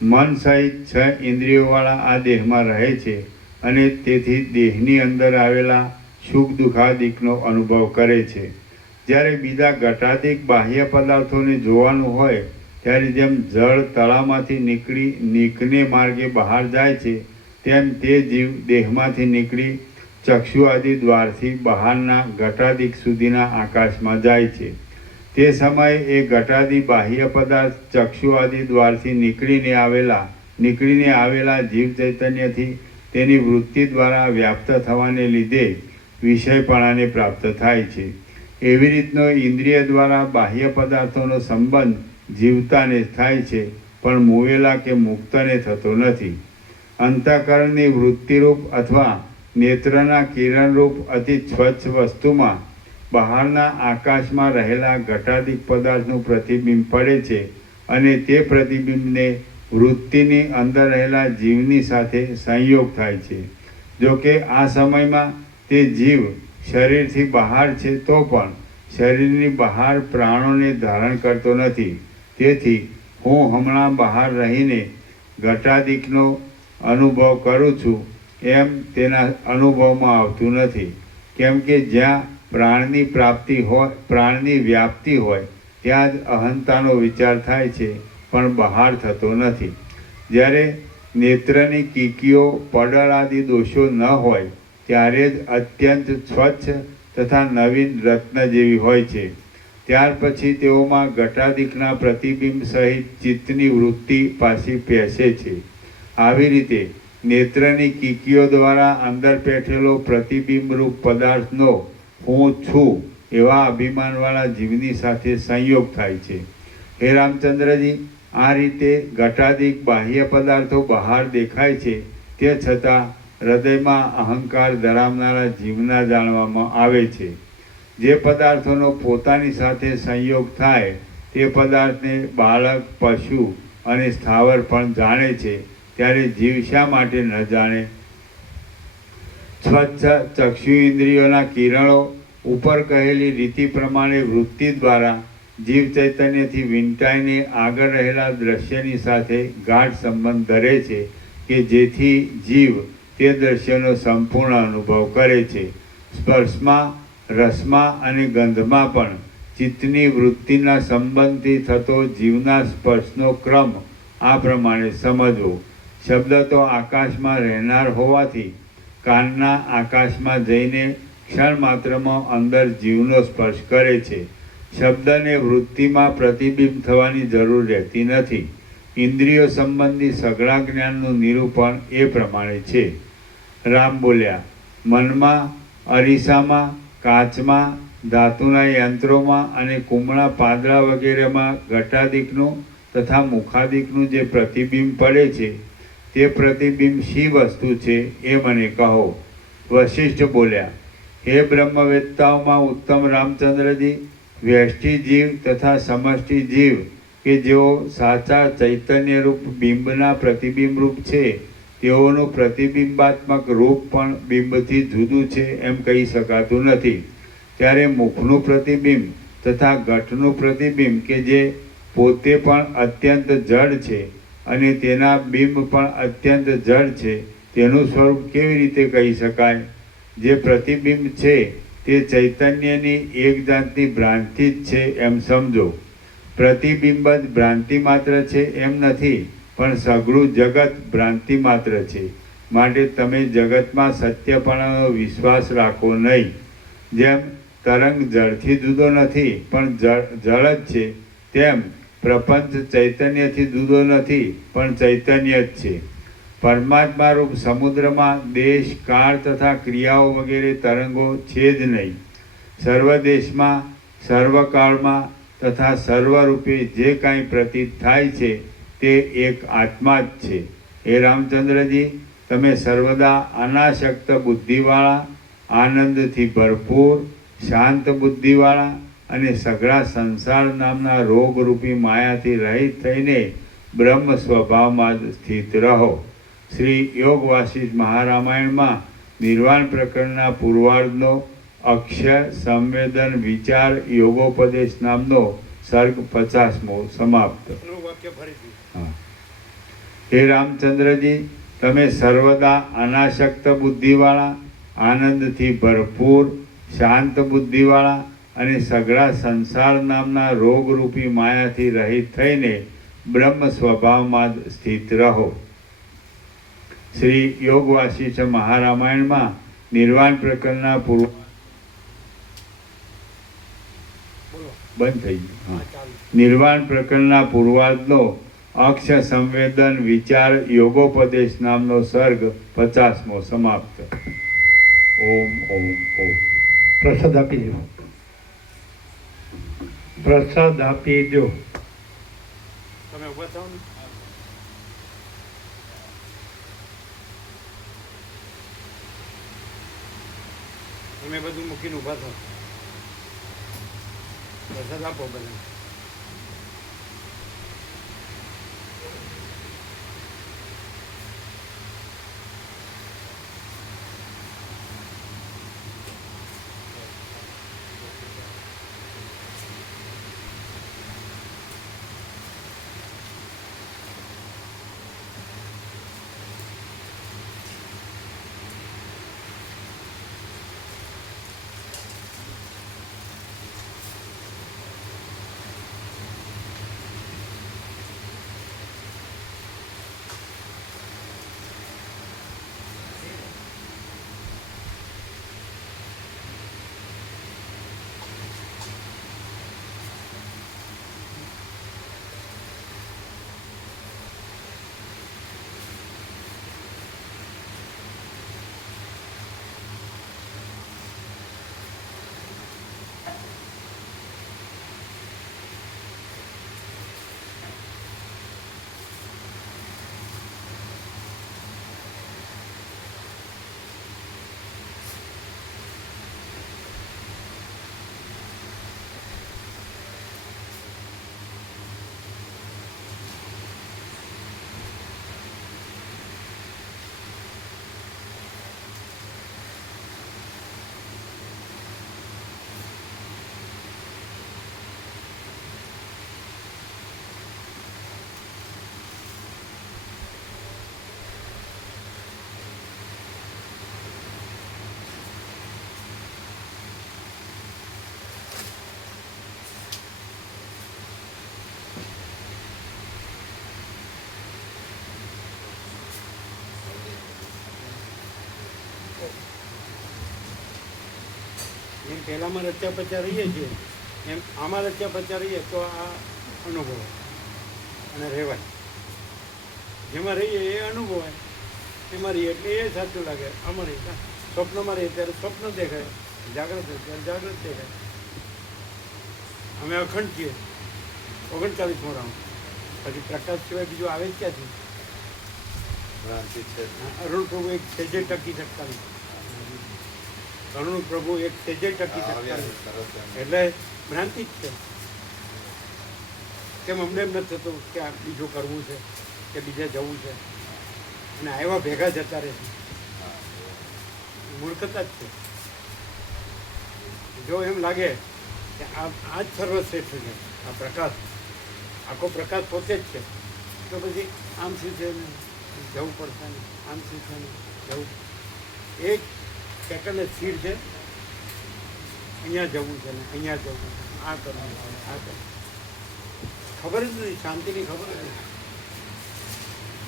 મન સહિત 6 ઇન્દ્રિયોવાળા આ દેહમાં રહે છે, અને તેથી દેહની અંદર આવેલા સુખ દુઃખાદિકનો અનુભવ કરે છે. જ્યારે બીજા ઘટાદિક બાહ્ય પદાર્થોને જોવાનું હોય ત્યારે જેમ જળ તળાવમાંથી નીકને માર્ગે બહાર જાય છે, તેમ તે જીવ દેહમાંથી નીકળી ચક્ષુ આદિ દ્વારથી બહારના ઘટાદિક સુધીના આકાશમાં જાય છે. તે સમયે એ ઘટાદી બાહ્ય પદાર્થ ચક્ષુ આદિ દ્વારથી નીકળીને આવેલા જીવ ચૈતન્યથી તેની વૃત્તિ દ્વારા વ્યાપ્ત થવાને લીધે વિષયપણાને પ્રાપ્ત થાય છે. એવી રીતનો ઇન્દ્રિય દ્વારા બાહ્ય પદાર્થોનો સંબંધ જીવતાને થાય છે, પણ મોવેલા કે મુક્તને થતો નથી. અંતઃકરણની વૃત્તિરૂપ અથવા નેત્રના કિરણરૂપ અતિ સ્વચ્છ વસ્તુમાં બહારના આકાશમાં રહેલા ઘટાદિક પદાર્થનું પ્રતિબિંબ પડે છે, અને તે પ્રતિબિંબને વૃત્તિની અંદર રહેલા જીવની સાથે સંયોગ થાય છે. જોકે આ સમયમાં તે જીવ શરીરથી બહાર છે તો પણ શરીરની બહાર પ્રાણોને ધારણ કરતો નથી. તેથી હું હમણાં બહાર રહીને ઘટાદિકનો અનુભવ કરું છું એમ તેના અનુભવમાં આવતું નથી, કેમ કે જ્યાં પ્રાણની વ્યાપ્તિ હોય ત્યાં જ અહંતાનો વિચાર થાય છે, પણ બહાર થતો નથી. જ્યારે નેત્રની કીકીઓ, પડળ આદિ દોષો ન હોય ત્યારે જ અત્યંત સ્વચ્છ તથા નવીન રત્ન જેવી હોય છે. ત્યાર પછી તેઓમાં ઘટાદિકના પ્રતિબિંબ સહિત ચિત્તની વૃત્તિ પાછી પેસે છે. આવી રીતે નેત્રની કીકીઓ દ્વારા અંદર બેઠેલો પ્રતિબિંબરૂપ પદાર્થનો હું છું એવા અભિમાનવાળા જીવની સાથે સંયોગ થાય છે. હે રામચંદ્રજી, આ રીતે ઘટાદિક બાહ્ય પદાર્થો બહાર દેખાય છે, તે છતાં હૃદયમાં અહંકાર ધરાવનારા જીવના જાણવામાં આવે છે. જે પદાર્થોનો પોતાની સાથે સંયોગ થાય તે પદાર્થને બાળક, પશુ અને સ્થાવર પણ જાણે છે, ત્યારે જીવ શા માટે ન જાણે? સ્વચ્છ ચક્ષુ ઇન્દ્રિયોના કિરણો ઉપર કહેલી રીતિ પ્રમાણે વૃત્તિ દ્વારા જીવ ચૈતન્યથી વીંટાઈને આગળ રહેલા દ્રશ્યની સાથે ગાઢ સંબંધ ધરે છે કે જેથી જીવ તે દ્રશ્યનો સંપૂર્ણ અનુભવ કરે છે. સ્પર્શમાં, રસમાં અને ગંધમાં પણ ચિત્તની વૃત્તિના સંબંધથી થતો જીવના સ્પર્શનો ક્રમ આ પ્રમાણે સમજવો. શબ્દ તો આકાશમાં રહેનાર હોવાથી કાનના આકાશમાં જઈને ક્ષણ માત્રમાં અંદર જીવનો સ્પર્શ કરે છે. શબ્દને વૃત્તિમાં પ્રતિબિંબ થવાની જરૂર રહેતી નથી. ઇન્દ્રિયો સંબંધી સઘળા જ્ઞાનનું નિરૂપણ એ પ્રમાણે છે. રામ બોલ્યા, મનમાં, અરીસામાં, કાચમાં, ધાતુના યંત્રોમાં અને કુમળા પાદરા વગેરેમાં ઘટાદિકનું તથા મુખાદિકનું જે પ્રતિબિંબ પડે છે તે પ્રતિબિંબ શી વસ્તુ છે એ મને કહો. વશિષ્ઠ બોલ્યા, હે બ્રહ્મવેત્તાઓમાં ઉત્તમ રામચંદ્રજી, વ્યષ્ટિ જીવ તથા સમષ્ટિ જીવ કે જેઓ સાચા ચૈતન્યરૂપ બિંબના પ્રતિબિંબરૂપ છે, તેઓનું પ્રતિબિંબાત્મક રૂપ પણ બિંબથી જુદું છે એમ કહી શકાતું નથી. ત્યારે મુખનું પ્રતિબિંબ તથા ઘટનું પ્રતિબિંબ કે જે પોતે પણ અત્યંત જડ છે અને તેના બિંબ પણ અત્યંત જડ છે, તેનું સ્વરૂપ કેવી રીતે કહી શકાય? જે પ્રતિબિંબ છે તે ચૈતન્યની એક જાતની ભ્રાંતિ જ છે એમ સમજો. પ્રતિબિંબ જ ભ્રાંતિ માત્ર છે એમ નથી, પણ સઘળું જગત ભ્રાંતિ માત્ર છે. માટે તમે જગતમાં સત્યપણાનો વિશ્વાસ રાખો નહીં. જેમ તરંગ જળથી જુદો નથી પણ જળ જ છે, તેમ પ્રપંચ ચૈતન્યથી જુદો નથી પણ ચૈતન્ય જ છે. પરમાત્મા રૂપ સમુદ્રમાં દેશ, કાળ તથા ક્રિયાઓ વગેરે તરંગો છે જ નહીં. સર્વદેશમાં, સર્વકાળમાં તથા સર્વરૂપે જે કાંઈ પ્રતીત થાય છે તે એક આત્મા જ છે. હે રામચંદ્રજી, તમે સર્વદા અનાસક્ત બુદ્ધિવાળા, આનંદથી ભરપૂર, શાંત બુદ્ધિવાળા અને સઘળા સંસાર નામના રોગરૂપી માયાથી રહિત થઈને બ્રહ્મ સ્વભાવમાં જ સ્થિત રહો. શ્રી યોગ વાસિષ્ઠ મહારામાયણમાં નિર્વાણ પ્રકરણના પૂર્વાર્ધનો અક્ષય સંવેદન વિચાર યોગોપદેશ નામનો સર્ગ 50મો સમાપ્ત. વાક્ય ફરીથી. હે રામચંદ્રજી, તમે સર્વદા અનાસક્ત બુદ્ધિવાળા, આનંદથી ભરપૂર, શાંત બુદ્ધિવાળા અને સઘળા સંસાર નામના રોગરૂપી માયાથી રહિત થઈને બ્રહ્મ સ્વભાવમાં જ સ્થિત રહો. શ્રી યોગ વાસિષ્ઠ મહારામાયણમાં નિર્વાણ પ્રકરણના પૂર્વ બંધ થઈ ગયું. નિર્વાણ પ્રકરણના પૂર્વાર્ધનો અક્ષ સંવેદન વિચાર યોગોપદેશ નામનો સર્ગ 50મો સમાપ્ત. ઓમ ઓમ ઓમ. પ્રસાદ આપી દો. પ્રસાદ આપી દો. તમે ઉભા થાઓ ને. તમે બધું મૂકીને ઉભા થાઓ. પ્રસાદ આપો બધા. પહેલાંમાં રચ્યા પચ્યા રહીએ છીએ એમ આમાં રચ્યા પચ્યા રહીએ તો આ અનુભવ અને રહેવાય. જેમાં રહીએ એ અનુભવાય, એમાં રહીએ એટલે એ સાચું લાગે. અમારે સ્વપ્નમાં રહીએ ત્યારે સ્વપ્ન દેખાય, જાગ્રત હોય ત્યારે જાગ્રત દેખાય. અમે અખંડ છીએ 39મો રાઉન્ડ. પછી પ્રકાશ સિવાય બીજું આવે જ ક્યાંથી? અરુણ પ્રભુ એક સેજે ટકી શકતા નથી. અરુણ પ્રભુ એક સેજે ટકી શકતા નથી. એટલે ભ્રાંતિ જ છે. કેમ અમને એમ નથી થતું કે આ બીજું કરવું છે કે બીજે જવું છે, અને આવ્યા ભેગા જતા રહે છે. મૂર્ખતા જ છે. જો એમ લાગે કે આ જ સર્વશ્રેષ્ઠ છે, આ પ્રકાશ, આખો પ્રકાશ પોતે જ છે, તો પછી આમ શું છે ને જવું પડશે ને, આમ શું છે ને જવું. એક સેકન્ડ સ્થિર છે, અહીંયા જવું છે ને અહીંયા જવું છે, આ કરવું છે આ કરવું. ખબર જ નથી, શાંતિની ખબર જ નથી.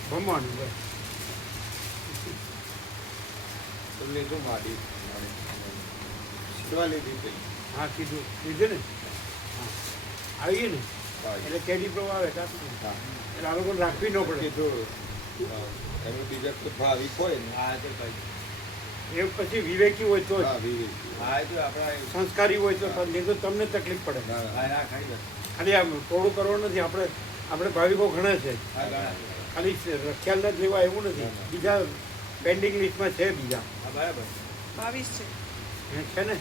ભમવાનું બસ. હા કીધું લીધું ને, હા આવીએ ને એટલે કેડી પ્રભુ આવે કાપી એટલે આ લોકોને રાખવી ન પડે. એનું બીજા કોઈ ભાવિક હોય ને એ પછી વિવેકી હોય તો જ, સંસ્કારી હોય તો નહીં તો તમને તકલીફ પડે. ખાલી આમ થોડું કરવાનું નથી. આપણે ભાવિકો ઘણા છે, ખાલી ખ્યાલ નથી લેવા એવું નથી. બીજા પેન્ડિંગ લિસ્ટમાં છે બીજા. બરાબર 22 છે ને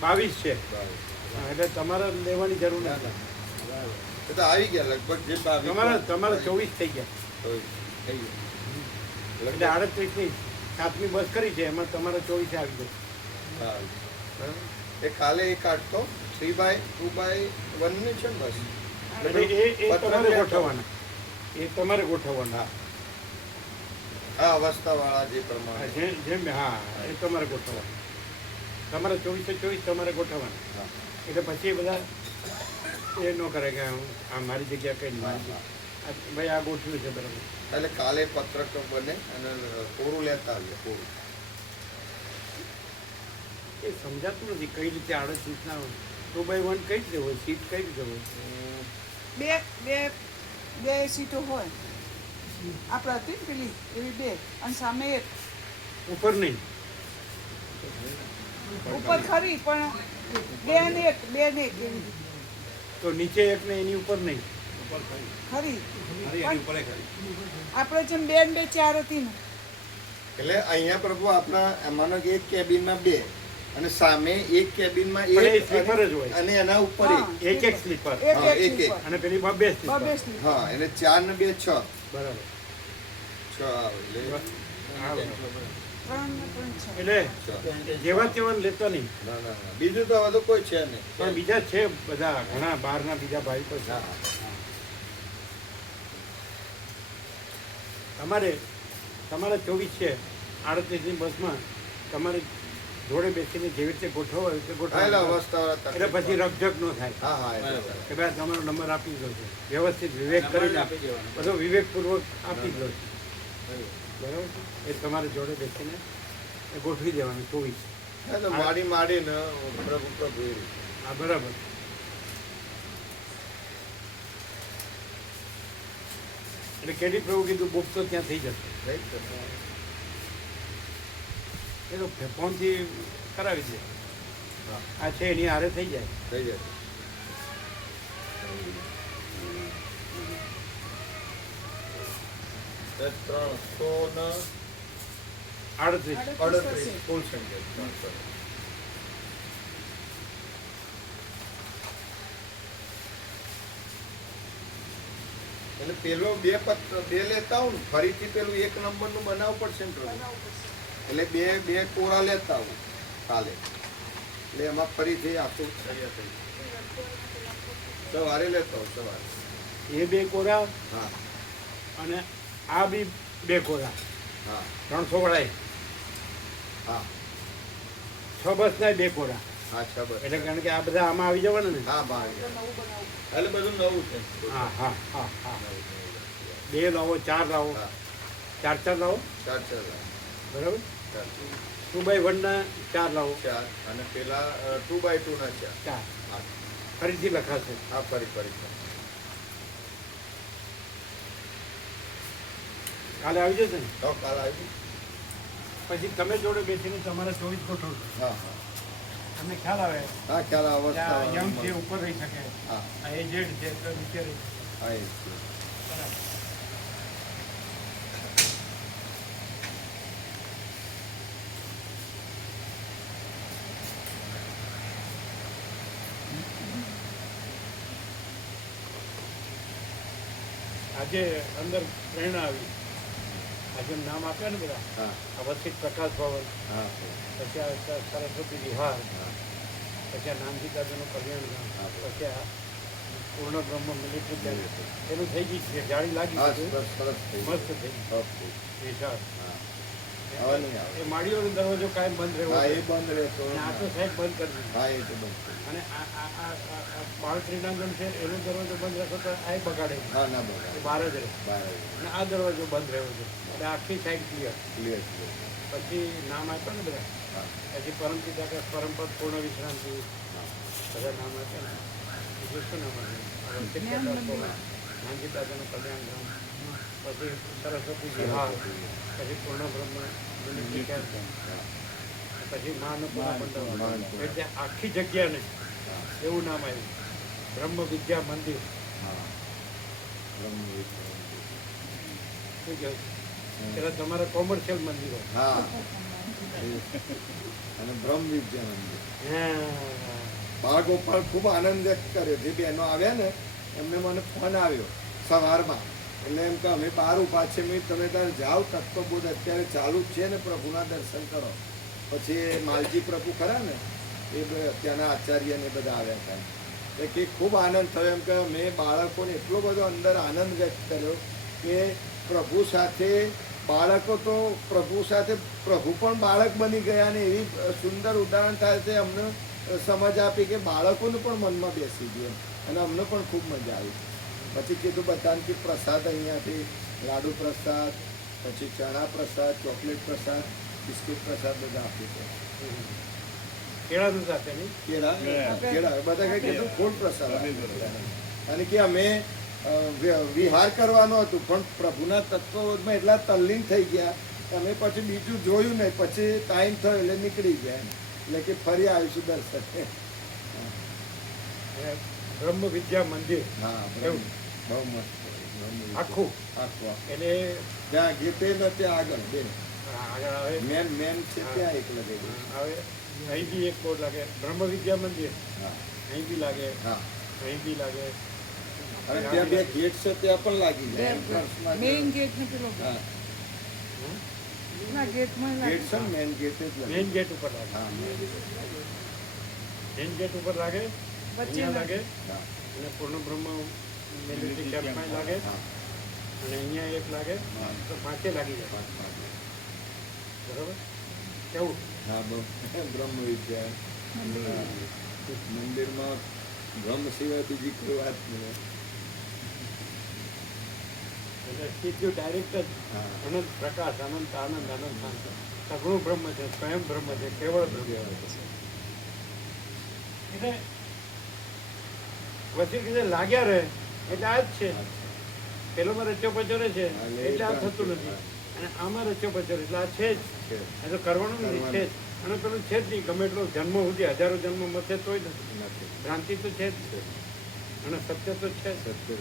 22 છે. હા, એટલે તમારે લેવાની જરૂર નથી. એ તો આવી ગયા લગભગ જે ભાવિકો તમારા 24 થઈ ગયા. થઈ એટલે 38ની 7મી બસ કરી છે, એમાં તમારા 24 આવી જાય. ગયા. બરાબર. એ કાલે એ કાઢતો 3x2x1 ની છે ને બસ. એટલે એ તમારે ગોઠવવાના, એ તમારે ગોઠવવાના. આ અવસ્થા વાળા જે પ્રમાણે જેમ હા એ તમારે ગોઠવવાના. તમારે 24 તમારે ગોઠવવાના. હા. એટલે પછી એ બધા એ ન કરે કે આ મારી જગ્યા કઈ નહીં, ભાઈ આ ગોઠવ્યું છે બરાબર. એટલે કાલે પત્રક બને અને કોરું લેતા આવીએ. કોરું એ સમજાતું નથી કઈ રીતે 38 2x1 કઈ રીતે હોય, સીટ કઈ રીતે હોય. બે સીટો હોય આપણે હતી ને પેલી એવી 2 અને સામે એક ઉપર નહીં, ઉપર ખરી પણ 2 ને 1 એવી તો નીચે એક ને એની ઉપર નહીં. ખરી આપણે જેમ 2 ને 2 4 હતી ને. એટલે અહીંયા પ્રભુ આપણા એમાંનો એક કેબિનમાં 2 અને સામે એક કેબિનમાં પણ એ એક સ્લીપર જ હોય. અને એના ઉપર હા. એક. એક સ્લીપર હા, એક એક. સ્લીપર. અને પેલી માં 2 સ્લીપર. બે સ્લીપર. હા એને 4 ને 2 6 બરાબર. 6 આવે એટલે હા, બરાબર. 3 ને 3 છે. એટલે છ. જેવા તેવા લેતા નહીં. ના ના ના બીજું તો હવે તો કોઈ છે નહીં. પણ બીજા છે બધા ઘણા બહારના બીજા ભાઈ તો છે. હા. તમારે 24 છે 38ની બસમાં તમારે જોડે બેસીને જેવી રીતે ગોઠવો હોય તે હા, એટલે ગોઠવો. અવસ્થા વાળા એટલે પછી રકઝક ન થાય હા હા એટલે કે ભાઈ તમારો નંબર આપી દો છે. વ્યવસ્થિત વિવેક કરીને બધો વિવેકપૂર્વક આપી દો છે. બરાબર છે? એ તમારે જોડે બેસીને એ ગોઠવી દેવાનું 24. એટલે માડીને પ્રભુ પ્રભુ એ રીતે. હા બરાબર. એટલે કેડી પ્રભુ કીધું બુક તો ત્યાં થઈ જશે. Right? તો એ તો ફોનથી કરાવી દે. હા આ છે એની હારે થઈ જાય. થઈ જશે. એ 38. 338 ફૂલ સંખ્યા 300. એટલે પેલો 2 લેતા આવું ને ફરીથી પેલું 1 નંબરનું બનાવવું પડશે ને પ્રભુ. એટલે બે કોરા લેતા આવું કાલે એટલે એમાં ફરીથી આખું તૈયાર થઈ જાય. સવારે લેતા આવું સવારે. એ 2 કોરા હા અને આ બી 2 કોરા હા 300 વડાય. હા 6 બસના 2 કોરા. હા ખબર. એટલે કારણ કે આ બધા આમાં આવી જવાના ને. હા ભાઈ એટલે બધું નવું છે. હા હા હા હા 2 લાવો 4 લાવો હા 4 લાવો 4 બરાબર. 4 2x1 ના 4 લાવો. 4 અને પેલા 2x2 ના 4. 4 ફરીથી લખાશે. હા ફરી કાલે આવી જશે ને. તો કાલ આવી. પછી તમે જોડે બેસીને તમારે 24 ગોઠવજો. હા તમને ખ્યાલ આવે હા ખ્યાલ કે આ અવસ્થા યંગ છે ઉપર રહી શકે, હા આ એજેડ છે તો નીચે રહી શકે. હા એ છે. બરાબર. આજે અંદર પ્રેરણા આવી. આજે નામ આપ્યા ને બધા, હા અવસ્થિત પ્રકાશ ભવન, હા પછી આ સરસ્વતી વિહાર, હા પછી આ નાનજી દાદાનું કલ્યાણ ધામ, હા. પછી આ પૂર્ણ બ્રહ્મ મિલિટરી કેમ્પ, એનું થઈ ગઈ છે, જાળી લાગી હા છે, સરસ થઈ ગયું. મસ્ત થઈ ગઈ, ઓકે. વિશાળ. હા હવે નહીં આવે. એ માળીઓનો દરવાજો કાયમ બંધ રહ્યો હા છે. એ બંધ રહેતો. અને આ તો સાહેબ બંધ કરી દીધું. હા એ તો બંધ થઈ ગયું. અને આ બાળ ક્રીડાંગણ છે એનો દરવાજો બંધ રાખો તો આ બગાડે છે. હા ના એ બરાબર. બહાર જ રહે. બહાર અને આ દરવાજો બંધ રહ્યો છે એટલે આખી સાઈડ ક્લિયર. ક્લિયર. પછી નામ આપ્યા ને બધા, હા પછી પરમપિતા કે પરમપદ પૂર્ણ વિશ્રાંતિ, હા બધા નામ આપ્યા ને. બીજું શું નામ આપ્યું? જ્ઞાન મંદિર. નાનજી દાદાનું કલ્યાણ ધામ, પછી સરસ્વતી વિહાર, પછી પૂર્ણ બ્રહ્મ મિલિટરી કેમ્પ, પછી મહાન્નપૂર્ણા મંડળ. એટલે આખી જગ્યાને એવું નામ આવ્યું, બ્રહ્મ વિદ્યા મંદિર. હા બ્રહ્મવિદ્યા. શું કહે પેલા તમારા કોમર્શિયલ મંદિરો. હા અને બ્રહ્મ વિદ્યા મંદિર. હા. બાળકો પણ ખૂબ આનંદ વ્યક્ત કર્યો. જે બહેનો આવ્યા ને એમને મને ફોન આવ્યો સવારમાં, એટલે એમ કે અમે બહાર ઊભા છે, મેં તમે ત્યાં જાઓ, તત્વબોધ અત્યારે ચાલુ જ છે ને, પ્રભુના દર્શન કરો. પછી એ માલજી પ્રભુ ખરા ને એ ત્યાંના આચાર્ય ને બધા આવ્યા હતા. એટલે કે ખૂબ આનંદ થયો. એમ કે મેં બાળકોને એટલો બધો અંદર આનંદ વ્યક્ત કર્યો કે પ્રભુ સાથે બાળકો તો પ્રભુ સાથે પ્રભુ પણ બાળક બની ગયા, ને એવી સુંદર ઉદાહરણ થાય છે. અમને સમજ આપી કે બાળકોને પણ મનમાં બેસી ગયું અને અમને પણ ખૂબ મજા આવી. પછી કીધું બધાને કે પ્રસાદ અહીંયાથી લાડુ પ્રસાદ, પછી ચણા પ્રસાદ, ચોકલેટ પ્રસાદ, બિસ્કિટ પ્રસાદ બધા આપ્યું છે. કેળાનું સાથે નહીં. કેળા બધા કંઈ કીધું ફૂલ પ્રસાદ આપ્યો. અને કે અમે વિહાર કરવાનો હતું પણ પ્રભુના તત્વમાં એટલા તલ્લીન થઈ ગયા અમે પછી બીજું જોયું નહીં. પછી ટાઈમ થયો એટલે નીકળી ગયા. એટલે કે ફરી આવીશું દર્શન. બ્રહ્મ વિદ્યા મંદિર. હા એવું. બહુ મસ્ત. આખું આખું એટલે ત્યાં ગીતે ને ત્યાં આગળ બે આગળ આવે મેન છે ત્યાં એક લગેલું. આવે અહીં બી એક બોર્ડ લાગે બ્રહ્મ વિદ્યા મંદિર. હા અહીં બી લાગે, હા અહીં બી લાગે. અને ત્યાં બે ગેટ છે ત્યાં પણ લાગી જાય. મેઇન ગેટ ને પેલો હા ના ગેટમાં ગેટ છે ને મેન ગેટ જ મેઇન લાગે. ગેટ ઉપર લાગે. હા મેઇન ગેટ ઉપર લાગે, વચ્ચે અહીંયા લાગે, હા અને પૂર્ણ બ્રહ્મ મિલિટરી કેમ્પમાં લાગે, હા અને અહીંયા એક લાગે, તો પાંચે લાગી જાય. બરોબર કેવું? હા બ્રહ્મ વિદ્યા મંદિરમાં બ્રહ્મ સિવાય બીજી કોઈ વાત નહીં. એટલે સીધું ડાયરેક્ટ જ હા અનંત પ્રકાશ, અનંત આનંદ, અનંત શાંત, સગુણ બ્રહ્મ છે, સ્વયં બ્રહ્મ છે, કેવળ બ્રહ્મ છે. એટલે વચ્ચે કીધે લાગ્યા રહે એટલે આ જ છે. પેલોમાં રચ્યો પચ્યો રહે છે એટલે આ થતું નથી, અને આમાં રચ્યો પચ્યો એટલે આ છે જ. છે. એ તો કરવાનું નથી, છે જ. અને પેલું છે જ નહીં. ગમે એટલો જન્મ સુધી હજારો જન્મ મથે તોય નથી. નથી ભ્રાંતિ તો છે જ, અને સત્ય તો છે જ. સત્ય